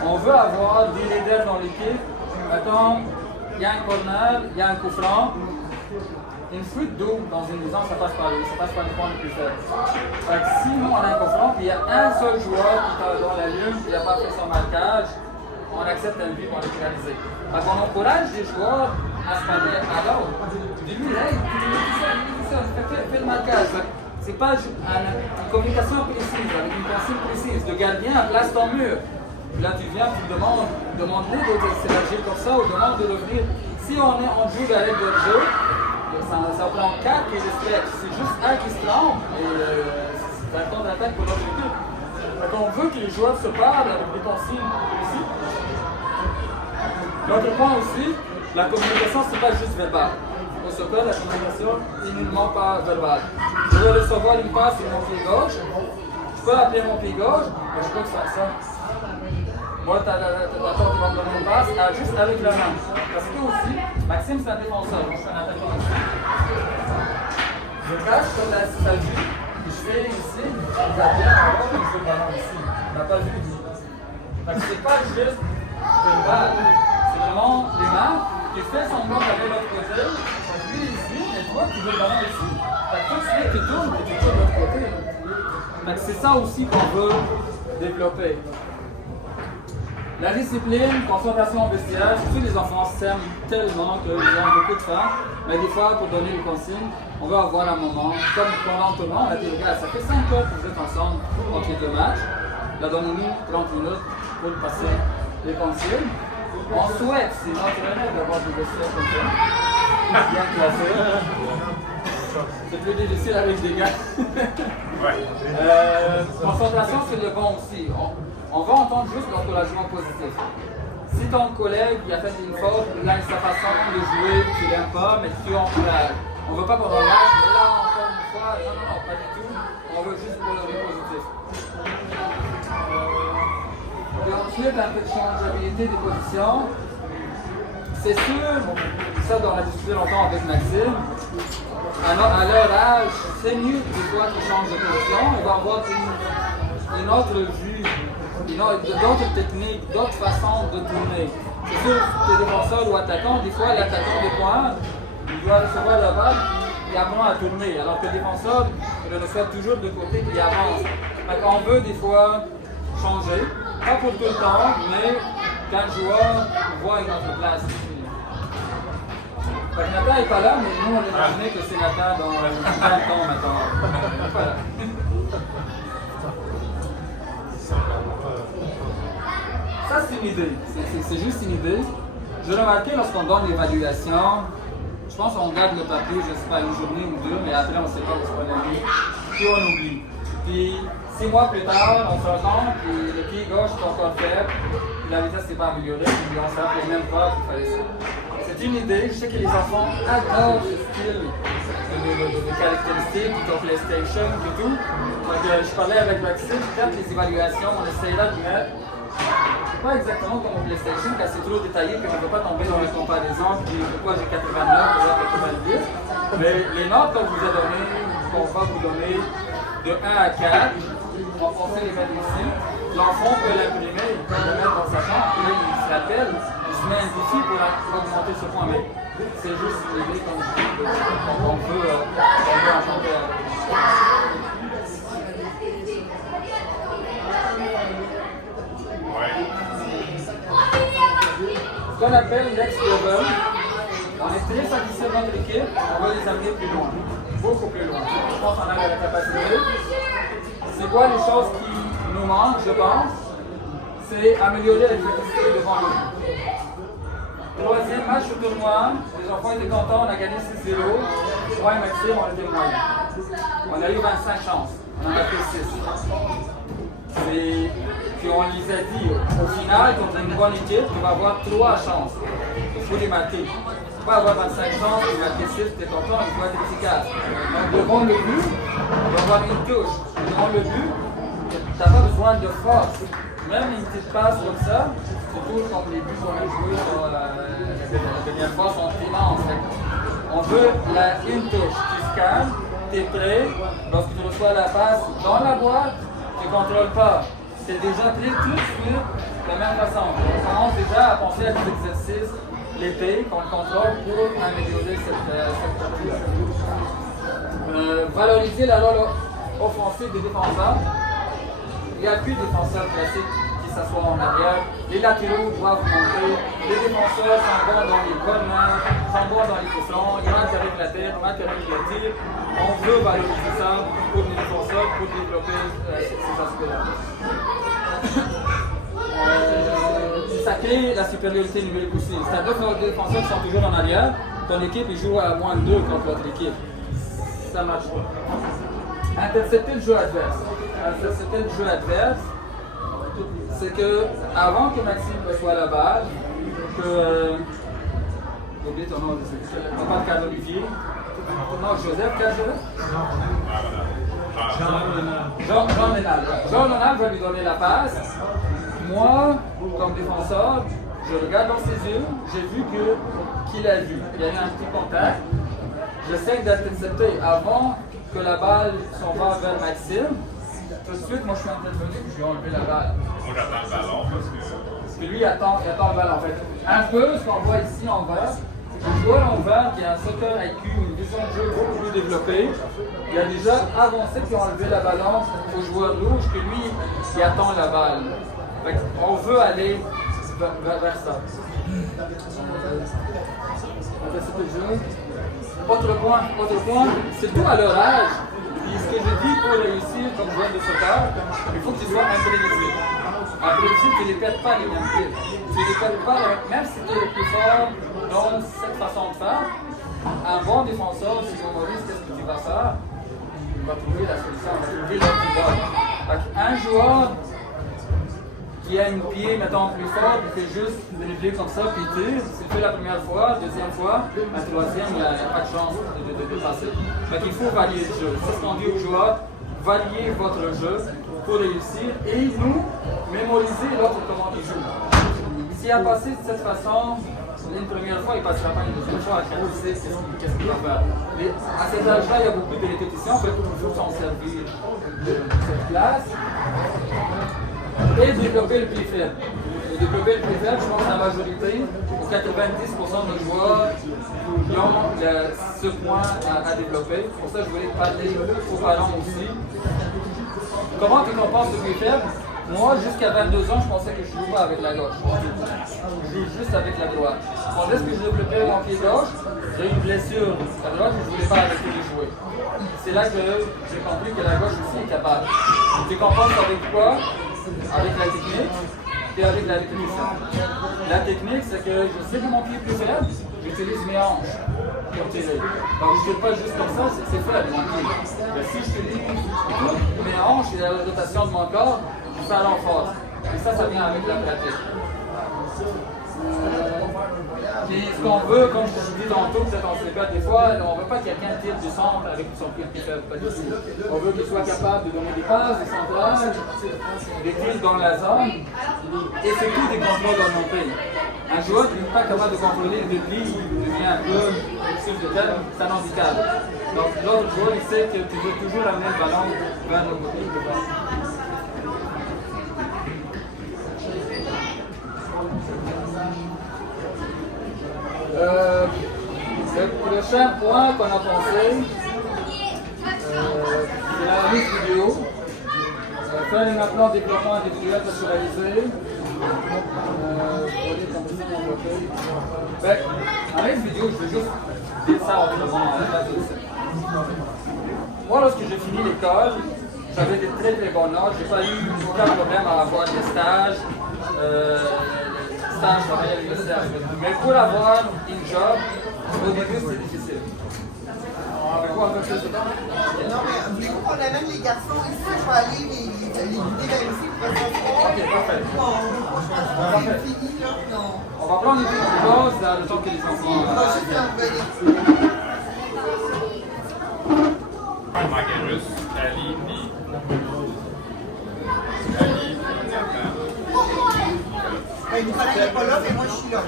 On veut avoir des leaders dans l'équipe. Mettons, il y a un corner, il y a un coup franc. Une fuite d'eau dans une maison, ça passe par lui, ça passe par le point le plus faible. Si nous on a un coup franc, puis il y a un seul joueur qui est dans la lune, qui n'a pas fait son marquage, on accepte un but pour le réaliser. Donc on encourage les joueurs à se parler à l'autre. Dis-lui, hey, fais le marquage. C'est pas une communication précise, avec une consigne précise. Le gardien place ton mur. Là, tu viens, tu demandes-lui de s'élargir comme ça, ou demande de revenir. Si on joue la règle de jeu, ça prend 4 qui respectent. C'est juste un qui se trompe, et c'est un contre-attaque pour l'autre équipe. Donc on veut que les joueurs se parlent avec des consignes précises. L'autre point aussi, la communication, c'est pas juste verbal. Au soccer, la communication est nullement pas verbale. Je vais recevoir une passe sur mon pied gauche, je peux appeler mon pied gauche, mais je peux que faire ça. Moi, t'attends qui va me donner une passe, juste avec la main. Parce que aussi, Maxime c'est un défenseur, moi je suis un attaquant aussi. Je cache comme la statue, je fais ici, il a bien un ballon, il fait le ballon ici. On n'a pas vu ici. Donc c'est pas juste verbal, c'est vraiment les mains. Tu fais semblant d'aller de l'autre côté, lui ici, et toi tu veux le ballon ici. Tout de suite tu tournes et tu tournes de l'autre côté. Donc c'est ça aussi qu'on veut développer. La discipline, concentration au vestiaire, tous les enfants s'aiment tellement qu'ils ont beaucoup de faim, mais des fois, pour donner les consignes, on va avoir un moment, comme pendant le tournoi, on a dit, regarde, ça fait 5 heures que vous êtes ensemble entre les deux matchs, là, donnez-nous 30 minutes pour passer les consignes. On souhaite, c'est notre honneur d'avoir des vestiaires comme ça, bien classés. C'est plus difficile avec des gars. Concentration sur le bon aussi. On va entendre juste l'encouragement positif. Si ton collègue il a fait une faute, là, sa façon de jouer, tu l'aimes pas, mais tu encourages. On ne veut pas pendant le match, mais là, encore une fois, non, pas du tout. On veut juste pour le positif. Et ensuite, un peu de changeabilité des positions. C'est sûr, ça on a discuté longtemps avec Maxime, à leur âge, c'est mieux des fois qu'ils changent de position. On va avoir une autre vue d'autres techniques, d'autres façons de tourner. C'est sûr que les défenseurs ou attaquants, des fois l'attaquant de pointe, il doit recevoir la balle et apprendre à tourner, alors que le défenseur le reçoit toujours de côté et avance. Donc on veut des fois changer, pas pour tout le temps, mais quand le joueur voit une autre place. Donc Nathan n'est pas là, mais nous on imaginait que c'est Nathan dans 20 ans maintenant. Voilà. Ça c'est une idée, c'est juste une idée. Je remarquais lorsqu'on donne l'évaluation, je pense qu'on garde le papier, je ne sais pas, une journée ou deux, mais après on ne sait pas où on l'a mis, puis on oublie. Puis 6 mois plus tard, on se rend compte que le pied gauche est encore faible, la vitesse n'est pas améliorée, puis on se rappelle même pas qu'il fallait ça. C'est une idée, je sais que les enfants adorent ce style de caractéristiques, de PlayStation et tout. Donc je parlais avec Maxime, quand les évaluations, on essayera de mettre pas exactement comme au PlayStation, car c'est trop détaillé que je ne peux pas tomber dans les comparaisons, puis pourquoi j'ai 89, pourquoi 90. Mais les notes qu'on vous a données, qu'on va vous donner de 1 à 4, on fait les mettre ici. L'enfant peut l'imprimer, il peut le mettre dans sa chambre, puis là, il se rappelle, il se met un défi pour augmenter ce point. Mais c'est juste une idée qu'on veut enchanter. Ce qu'on appelle next level, on est très satisfait de notre équipe, on va les amener plus loin, beaucoup plus loin. Je pense qu'on a la capacité. C'est quoi les choses qui nous manquent, je pense? C'est améliorer l'efficacité devant le but. Troisième match au tournoi, les enfants étaient contents, on a gagné 6-0. Moi et Maxime, on était moyens. On a eu 25 chances, on en a fait 6. Puis on les a dit, au final, contre une bonne équipe, on va avoir 3 chances. Il faut les marquer. Il ne faut pas avoir 25 chances, et marquer 6, tu es content, il faut être efficace. Donc devant le but, il va y avoir une touche. Devant le but, tu n'as pas besoin de force. Même une petite passe comme ça, surtout comme les buts qu'on a joués sur la dernière fois sont immenses. On veut une touche. Tu scannes, tu es prêt. Lorsque tu reçois la passe dans la boîte, tu ne contrôles pas. C'est déjà pris tout de suite de la même façon. On commence déjà à penser à des exercices l'été qu'on contrôle pour améliorer cette partie. Valoriser la rôle offensive des défenseurs. Il n'y a plus de défenseurs classiques qui s'assoient en arrière. Les latéraux doivent monter. Les défenseurs sont bons dans les corners, sont bons dans les poussons. Ils rentrent avec la tête, rentrent avec le tir. On veut valoriser ça pour les défenseurs, pour développer ces aspects-là. Ça crée la supériorité numérique aussi. C'est-à-dire que les défenseurs qui sont toujours en arrière, ton équipe il joue à moins de 2 contre l'autre équipe. Ça marche pas. Intercepter le jeu adverse. Intercepter le jeu adverse, c'est que avant que Maxime reçoive la balle, j'ai oublié ton nom, on parle de Carl-Olivier. Non, Joseph Carl. Jean Ménal. Jean Ménal va lui donner la passe. Moi, comme défenseur, je regarde dans ses yeux, j'ai vu qu'il a vu. Il y a eu un petit contact. J'essaie d'intercepter avant que la balle s'en va vers Maxime. Tout de suite, moi je suis intervenu et je lui ai enlevé la balle. Moi j'attends le ballon parce que. Puis lui il attend le ballon en fait. Un peu ce qu'on voit ici en vert, c'est un joueur en vert qui a un soccer IQ, une vision de jeu beaucoup plus développée. Il a déjà avancé puis enlevé la ballon au joueur rouge que lui il attend la balle. Fait on veut aller vers ça. Autre point, c'est tout à leur âge. Puis ce que je dis pour réussir comme joueur de soccer, il faut que tu sois imprévisible. Imprévisible, tu ne les perds pas les mêmes pieds. Tu ne les perds pas, même si tu es le plus fort dans cette façon de faire. Un bon défenseur, si on Maurice, qu'est-ce que tu vas faire? Il va trouver la solution, il va trouver l'autre bord. Un joueur qui a une pied, mettons, plus fort, il fait juste dribbler comme ça, puis il tire. S'il fait la première fois, deuxième fois, la troisième, il n'y a pas de chance de passer. Donc il faut varier le jeu. C'est ce qu'on dit aux joueurs, variez votre jeu pour réussir et nous, mémoriser l'autre comment il joue. S'il a passé de cette façon, une première fois, il ne passera pas une deuxième fois, il sait qu'est-ce qu'il va faire. Mais à cet âge-là, il y a beaucoup de répétitions, il faut toujours s'en servir de cette place. et développer le pied faible. Et développer le pied faible, je pense que la majorité, ou 90% de joueurs, qui ont ce point à développer. Pour ça, je voulais te parler au ballon aussi. Comment tu compenses le pied faible? Moi, jusqu'à 22 ans, je pensais que je ne joue pas avec la gauche. Je joue juste avec la droite. Dès que je développais mon pied gauche, j'ai eu une blessure à droite et je ne voulais pas arrêter de jouer. C'est là que j'ai compris que la gauche aussi est capable. Tu compenses avec quoi? Avec la technique et avec la répétition. La technique, c'est que je sais que mon pied est plus faible, j'utilise mes hanches pour tirer. Donc je ne tire pas juste comme ça, c'est faible mon pied. Mais si je utilise toutes mes hanches et la rotation de mon corps, ça renforce. Et ça vient avec la pratique. Puis ce qu'on veut, comme je vous dis tantôt, peut-être on se répète des fois, on ne veut pas que quelqu'un tire du centre avec son pied faible, pas du tout. On veut qu'il soit capable de donner des passes, des centrages, des tirs dans la zone, et surtout des contrôles orientés. Un joueur qui n'est pas capable de contrôler le repli, il devient un peu sur le terme, c'est un handicap. Donc l'autre joueur, il sait que tu veux toujours amener le ballon vers le côté devant. Le prochain point qu'on a pensé, c'est la remise vidéo. Faire maintenant des développement individuel personnalisé. En remise vidéo, je vais juste dire ça autrement. Moi, lorsque j'ai fini l'école, j'avais des très bons notes. Je n'ai pas eu aucun problème à avoir des stages. Mais pour avoir une job, au début c'est difficile. Non, mais vu qu'on amène les garçons ici, je vais aller les guider là ici pour s'asseoir. Ok, parfait. Non, c'est fini là, non. On va prendre une petite pause dans le temps que les enfants. On va juste en revenir. Marguerite, Ali, puis Nicolas n'est pas là, mais moi je suis là.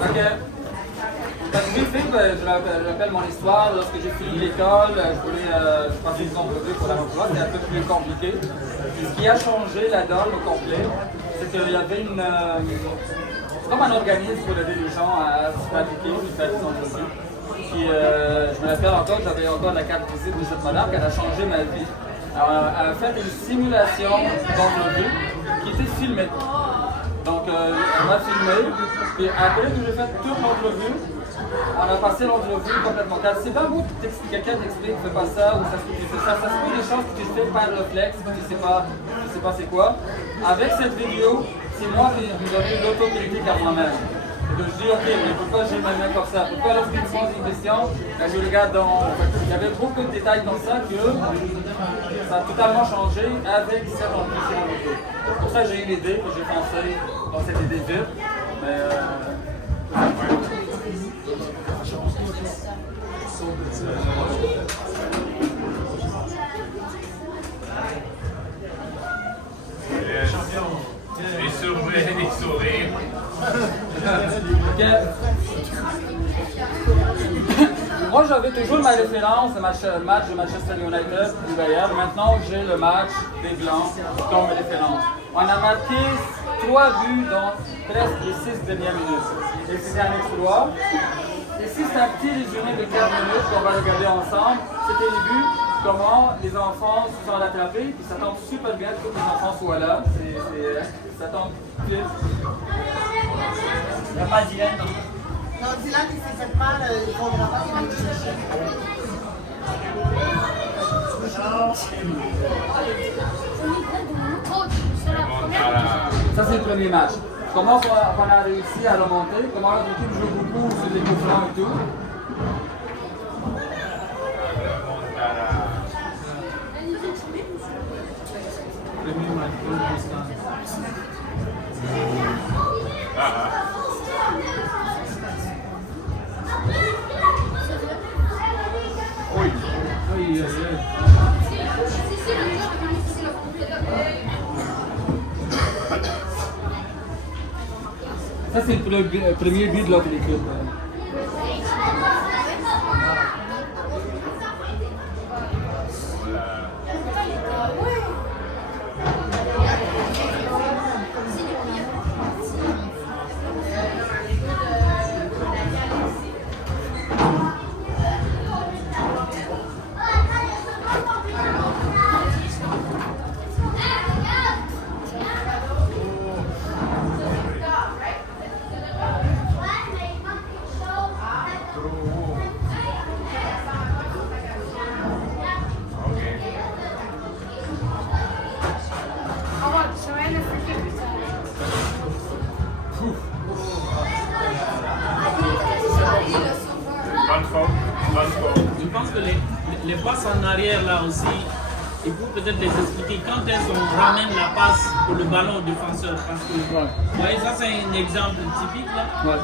Ok. Je rappelle mon histoire. Lorsque j'ai fini l'école, je voulais passer une entrevue pour l'emploi. C'était un peu plus compliqué. Ce qui a changé la donne au complet, c'est qu'il y avait comme un organisme pour aider les gens à se pratiquer, faire des entrevues. Puis je me rappelle encore que j'avais encore la carte visite de cette madame qui a changé ma vie. Alors, elle a fait une simulation d'entrevue qui était filmée. Donc elle m'a filmé, puis après que j'ai fait toute l'entrevue, on a passé l'entrevue complètement calme. C'est pas beau que quelqu'un t'explique, fais pas ça, ou ça se fait ça. Ça se fait des choses que tu fais par réflexe, tu sais pas c'est quoi. Avec cette vidéo, c'est moi qui me donne l'autocritique à moi-même. Donc je dis, ok, mais pourquoi j'ai ma main comme ça? Pourquoi lorsqu'il me pose une question, je regarde dans... Il y avait beaucoup de détails dans ça que ça a totalement changé avec cette entrevue. Pour ça, j'ai eu l'idée que j'ai pensé dans cette idée vite. Mais les sourires. Moi, j'avais toujours ma référence, le match de Manchester United du Bayern. Maintenant, j'ai le match des Blancs comme référence. On a marqué 3 buts dans presque les 6 dernières minutes. Et c'était un exploit. Ici, c'est un petit résumé de 15 minutes qu'on va regarder ensemble. C'était les buts, comment les enfants se sont rattrapés, puis ça tombe super bien que tous les enfants soient là. Ça tombe vite. Il n'y a pas Dylan. Non, Dylan, il s'est fait mal, son grand-père, il vient le chercher. Ça, c'est le premier match. Comment on a réussi à remonter, comment notre équipe joue beaucoup sur des coups francs et tout. Ça, c'est le premier but de l'autre équipe. que les passes en arrière là aussi, il faut peut-être les expliquer quand on ramène la passe pour le ballon au défenseur. Parce que, vous voyez, ça c'est un exemple typique là. Ouais.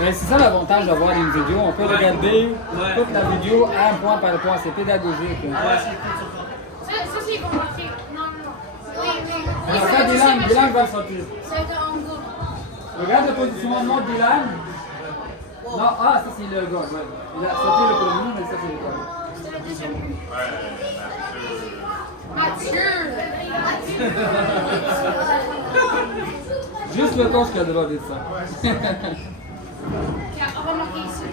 Mais c'est ça l'avantage d'avoir une vidéo. On peut regarder toute la vidéo un point par point. C'est pédagogique. Ça, c'est compliqué. Non. Alors, ça, Dylan va sortir. C'est un goal. Regarde le positionnement de Dylan. Non, ça c'est le gars. Ouais. Il a sauté le premier, mais ça c'est le gars. C'est le deuxième but. Ouais, Mathieu. Juste le coach qui a le droit de dire ça. On va marquer ici.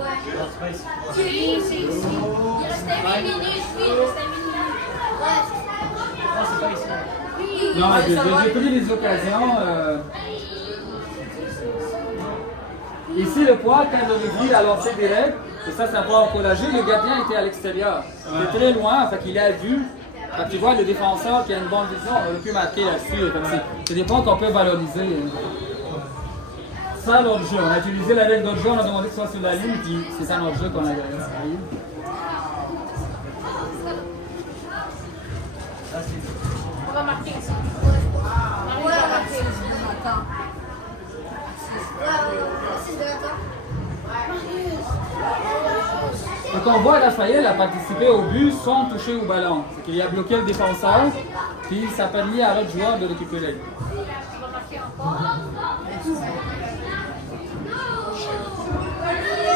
Ouais. Ici. Il restait 8 minutes. Oui, il restait 8 minutes. Ouais. C'est pas ici. Oui. Non, j'ai pris les occasions. Ici, le point, quand le rugby a lancé direct, et ça, c'est un point encouragé, le gardien était à l'extérieur. C'était très loin, fait qu'il a vu. Fait que tu vois, le défenseur qui a une bonne vision, on aurait pu marquer là-dessus. C'est des points qu'on peut valoriser. Ça, l'autre jeu, on a utilisé la règle d'autre jeu, on a demandé que ce soit sur la ligne, puis c'est ça notre jeu qu'on a essayé. On va marquer ici. On va marquer ici. Attends. Donc on voit Raphaël a participé au but sans toucher au ballon. C'est qu'il a bloqué le défenseur, puis ça a permis à l'autre joueur de récupérer. On va marquer encore.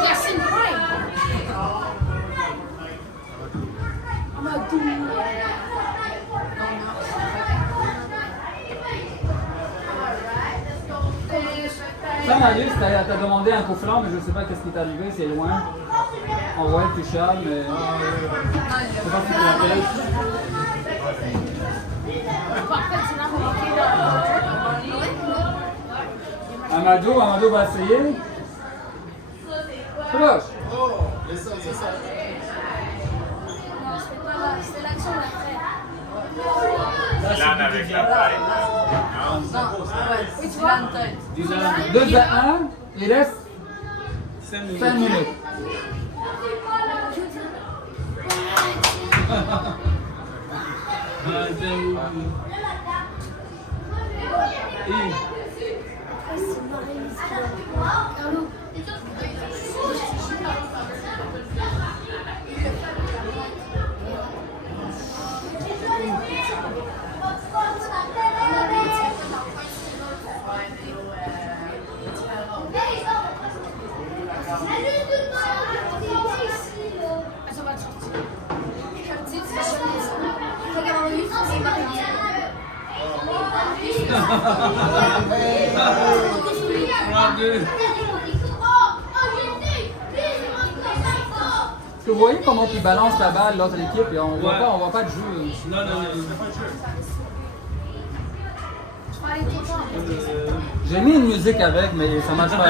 Yacine Prime. Amadou. Ça, Marius, t'as demandé un coup franc, mais je ne sais pas qu'est-ce qui t'est arrivé, c'est loin. On voit que tu charmes, mais. Je sais pas si tu te rappelles. Amadou va essayer. Proche. C'est l'action d'après. Dylan avec la tête. Oui, tu vois une tête. 2 à 1, il reste 5 minutes. 5 minutes. Parce que vous voyez comment ils balancent la balle, l'autre équipe, et on voit pas de jeu. Non. J'ai mis une musique avec, mais ça marche pas.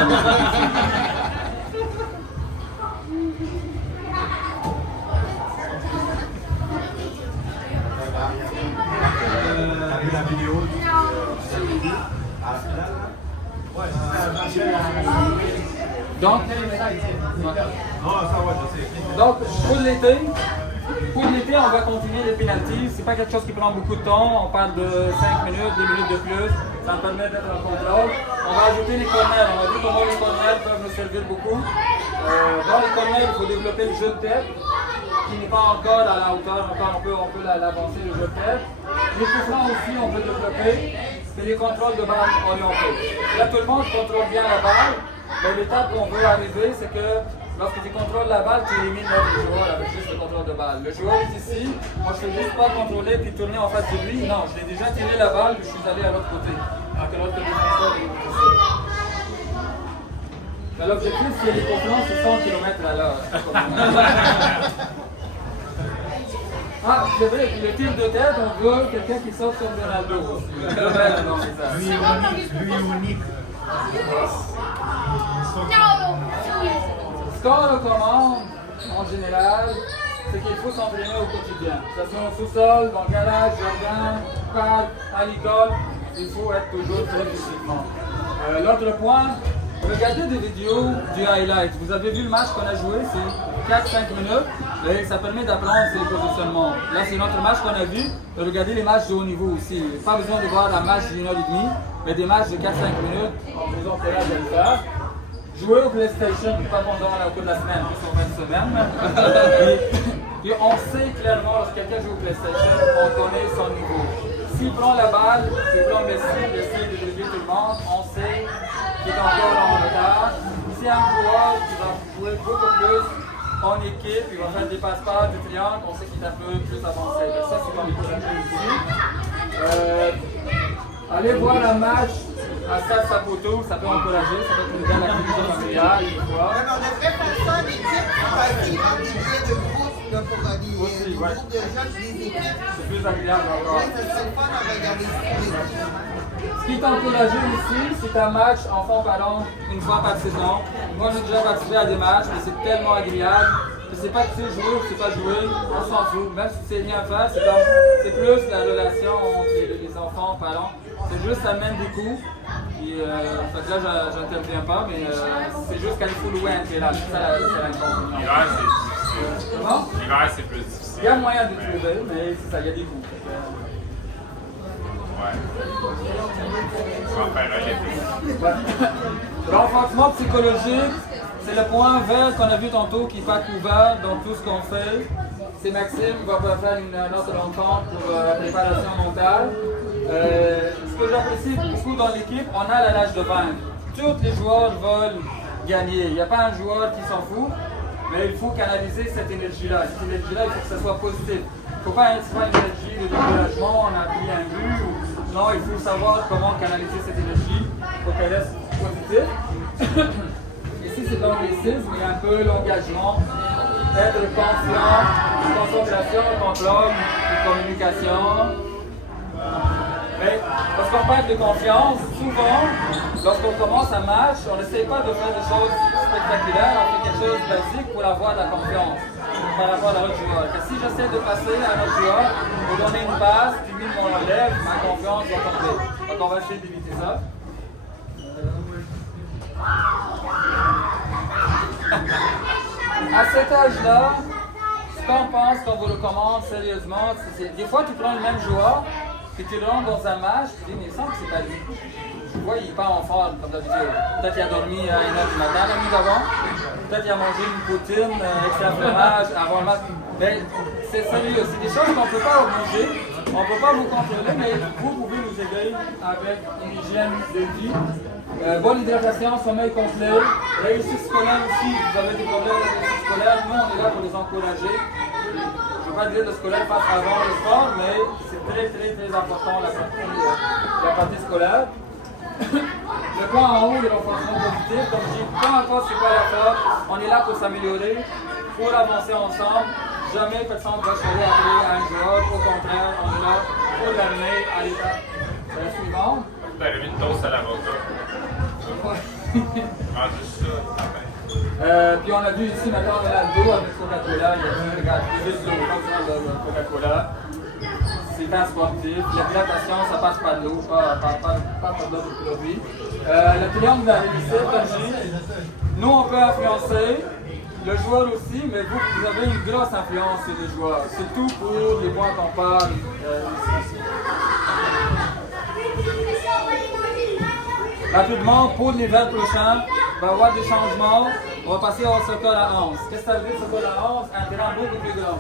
La vidéo. Donc, pour l'été, on va continuer les pénaltys. C'est pas quelque chose qui prend beaucoup de temps. On parle de 5 minutes, 10 minutes de plus. Ça me permet d'être en contrôle. On va ajouter les corners. On a vu comment les corners peuvent nous servir beaucoup. Dans les corners, il faut développer le jeu de tête, qui n'est pas encore à la hauteur. Encore on peut l'avancer, le jeu de tête. Les coups francs aussi, on peut développer. C'est les contrôles de balle orientés. Là, tout le monde contrôle bien la balle. Mais l'étape qu'on veut arriver, c'est que lorsque tu contrôles la balle, tu élimines l'autre joueur avec juste le contrôle de balle. Le joueur est ici, moi je ne fais juste pas contrôler puis tourner en face de lui. Non, je l'ai déjà tiré la balle puis je suis allé à l'autre côté. Alors que l'autre défenseur est de l'autre côté. Mais l'objectif, c'est les conférences de 100 km/h. Ah, c'est vrai, puis le tir de tête, on veut quelqu'un qui saute comme Ronaldo. Lui unique. Ce qu'on recommande, en général, c'est qu'il faut s'entraîner au quotidien. Que ce soit au sous-sol, dans le garage, jardin, parc, à l'école, il faut être toujours très physiquement. L'autre point, regardez des vidéos du highlight. Vous avez vu le match qu'on a joué, c'est 4-5 minutes. Et ça permet d'apprendre ses positionnements. Là, c'est notre match qu'on a vu. Regardez les matchs de haut niveau aussi. Pas besoin de voir un match d'une heure et demie, mais des matchs de 4-5 minutes. On vous encourage à le faire. Jouer au PlayStation, pas pendant au cours de la semaine, plus en fin de semaine. Et on sait clairement, lorsque quelqu'un joue au PlayStation, on connaît son niveau. S'il prend la balle, il prend Messi, il essaie de dribbler tout le monde, on sait qu'il est encore en retard. Si un joueur qui va jouer beaucoup plus en équipe, il va faire des passe-passe, des triangles, on sait qu'il est un peu plus avancé. Mais ça, c'est comme il faut s'appeler ici. Allez voir un match à Sapoto, ça peut encourager, ça peut être une belle activité familiale, une fois. Ouais, mais on devrait faire ça en équipe, parce qu'ils vendent des billets de groupe là, pour gagner. Aussi, Des ouais. groupes de jeunes, des équipes. C'est plus agréable encore. Ouais, ça serait le fun à regarder ça. Ce qui est encouragé aussi, c'est un match enfant-ballon une fois par saison. Moi, j'ai déjà participé à des matchs, mais c'est tellement agréable. Je sais pas que tu sais jouer ou tu sais pas jouer, on s'en fout. Même si tu sais rien faire, c'est plus la relation entre les enfants, parents. C'est juste ça mène des coups. Puis, fait que là, j'interviens pas, mais c'est juste qu'il faut louer un terrain. C'est ça l'inconvénient. L'hiver, c'est difficile. Comment? L'hiver, c'est plus difficile. Il y a moyen de trouver, mais c'est ça, il y a des coups. Ouais. On va faire un été. Ouais. Renforcement psychologique, c'est le point vert qu'on a vu tantôt qui n'est pas couvert dans tout ce qu'on fait. C'est Maxime qui va faire une autre rencontre pour la préparation mentale. Ce que j'apprécie beaucoup dans l'équipe, on a la rage de vaincre. Tous les joueurs veulent gagner. Il n'y a pas un joueur qui s'en fout, mais il faut canaliser cette énergie-là. Cette énergie-là, il faut que ça soit positif. Il ne faut pas être une énergie de découragement, on a pris un but. Non, il faut savoir comment canaliser cette énergie pour qu'elle reste positive. Ici, c'est l'anglicisme, il y a un peu l'engagement, être conscient, concentration, contrôle, communication. Mais lorsqu'on parle de confiance, souvent, lorsqu'on commence un match, on n'essaie pas de faire des choses spectaculaires, on fait quelque chose de basique pour avoir de la confiance par rapport à l'autre joueur. Car si j'essaie de passer à un autre joueur, pour donner une passe, puis lui on l'enlève, ma confiance va tomber. Donc on va essayer d'éviter ça. À cet âge-là, ce qu'on pense, qu'on vous recommande sérieusement, des fois tu prends le même joueur, puis tu le rentres dans un match, tu te dis mais il semble que c'est pas lui. Tu vois, il n'est pas en forme comme d'habitude. Peut-être qu'il a dormi à 1h du matin la nuit d'avant, peut-être qu'il a mangé une poutine avec un fromage avant le match. Mais c'est sérieux, c'est des choses qu'on ne peut pas obliger, on ne peut pas vous contrôler, mais vous pouvez nous aider avec une hygiène de vie. Bonne hydratation, sommeil complet, réussite scolaire aussi, vous avez des problèmes de réussite scolaire, nous on est là pour les encourager. Je ne veux pas dire que le scolaire passe avant le sport, mais c'est très important la partie scolaire. Le point en haut, le renforcement positif, comme je dis, peu importe c'est quoi la faute, on est là pour s'améliorer, pour avancer ensemble. Jamais personne ne va choisir après un joueur, au contraire, on est là pour l'amener à l'étape suivante. Vous avez mis une toast à l'avocat. Ah, juste ça. Puis on a vu ici maintenant Ronaldo avec Coca-Cola, il y a vu, regarde, juste le Coca-Cola. C'est un sportif, l'hydratation ça passe par l'eau, pas par d'autres produits. Le triangle de la réussite, comme je dis, nous on peut influencer, le joueur aussi, mais vous avez une grosse influence sur les joueurs, surtout pour les points qu'on parle ici. Rapidement, pour l'hiver prochain, il va y avoir des changements. On va passer au soccer à 11. Qu'est-ce que ça veut dire, soccer à 11? Un terrain beaucoup plus grand.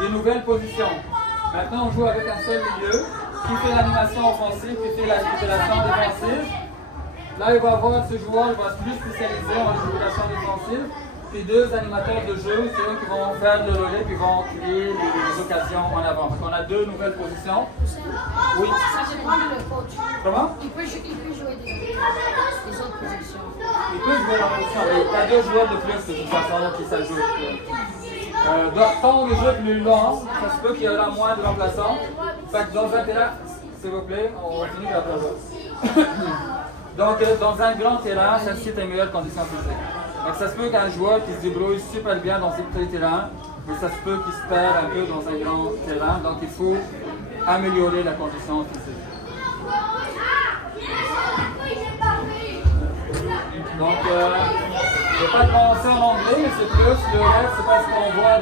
Des nouvelles positions. Maintenant, on joue avec un seul milieu qui fait l'animation offensive, qui fait la récupération défensive. Là, il va avoir ce joueur, il va se plus spécialiser en récupération défensive. Puis deux animateurs de jeu, c'est eux qui vont faire le relais puis vont créer des occasions en avant. Donc on a deux nouvelles positions. Oui. Ça dépend de le coach. Comment? Il peut jouer des autres positions. Il peut jouer en position, mais il y a deux joueurs de plus de toute façon qui s'ajoutent. Quand le jeu est plus long, ça se peut qu'il y aura moins de remplaçants. Fait que dans un terrain, s'il vous plaît, on va finir après ça. Donc dans un grand terrain, ça nécessite une meilleure condition physique. Donc ça se peut qu'un joueur qui se débrouille super bien dans ces petits terrains, mais ça se peut qu'il se perd un peu dans un grand terrain. Donc il faut améliorer la condition physique. Donc, il n'y a pas de pensée en anglais, mais c'est plus le rêve, c'est pas ce qu'on voit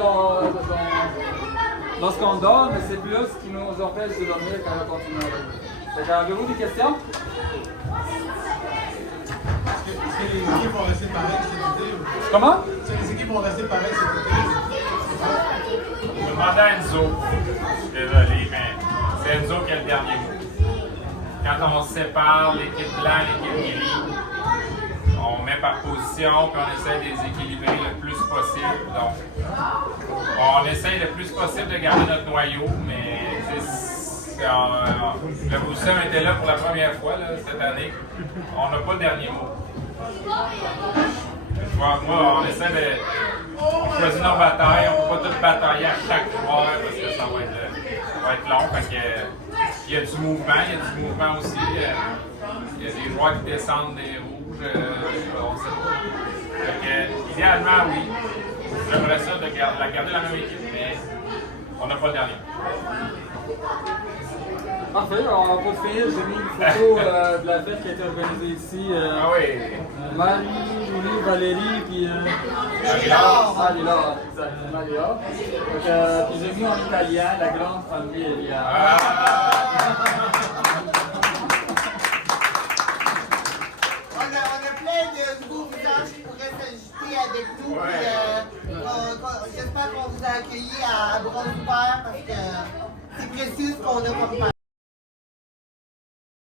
dans ce qu'on donne, mais c'est plus ce qui nous empêche de dormir quand on continue à rêver. Donc, avez-vous des questions? Est-ce que les équipes vont rester pareilles cet été? Comment? Est-ce que les équipes vont rester pareilles cet été? Demandez à Enzo. Désolé, mais c'est Enzo qui a le dernier mot. Quand on se sépare, l'équipe blanc, l'équipe gris, on met par position puis on essaie de les équilibrer le plus possible. Donc, on essaie le plus possible de garder notre noyau, mais le Boussum était là pour la première fois là, cette année. On n'a pas le dernier mot. Moi, on essaie de. On choisit nos batailles, on ne peut pas toutes batailler à chaque fois parce que ça va être long. Fait que, il y a du mouvement aussi. Il y a des joueurs qui descendent des rouges, on sait pas. Fait que, idéalement, oui. J'aimerais ça de garder la même équipe, mais on n'a pas le dernier. Parfait, alors pour finir, j'ai mis une photo de la fête qui a été organisée ici. Ah oui! Marie, Julie, Valérie, puis Marie-Laure. Marie-Laure, exact, Marie-Laure. Donc, puis j'ai mis en italien la grande famille. On a plein de nouveaux visages qui pourraient s'ajouter avec nous. Ouais. Puis, j'espère qu'on vous a accueillis à bras ouverts parce que c'est précieux ce qu'on a comme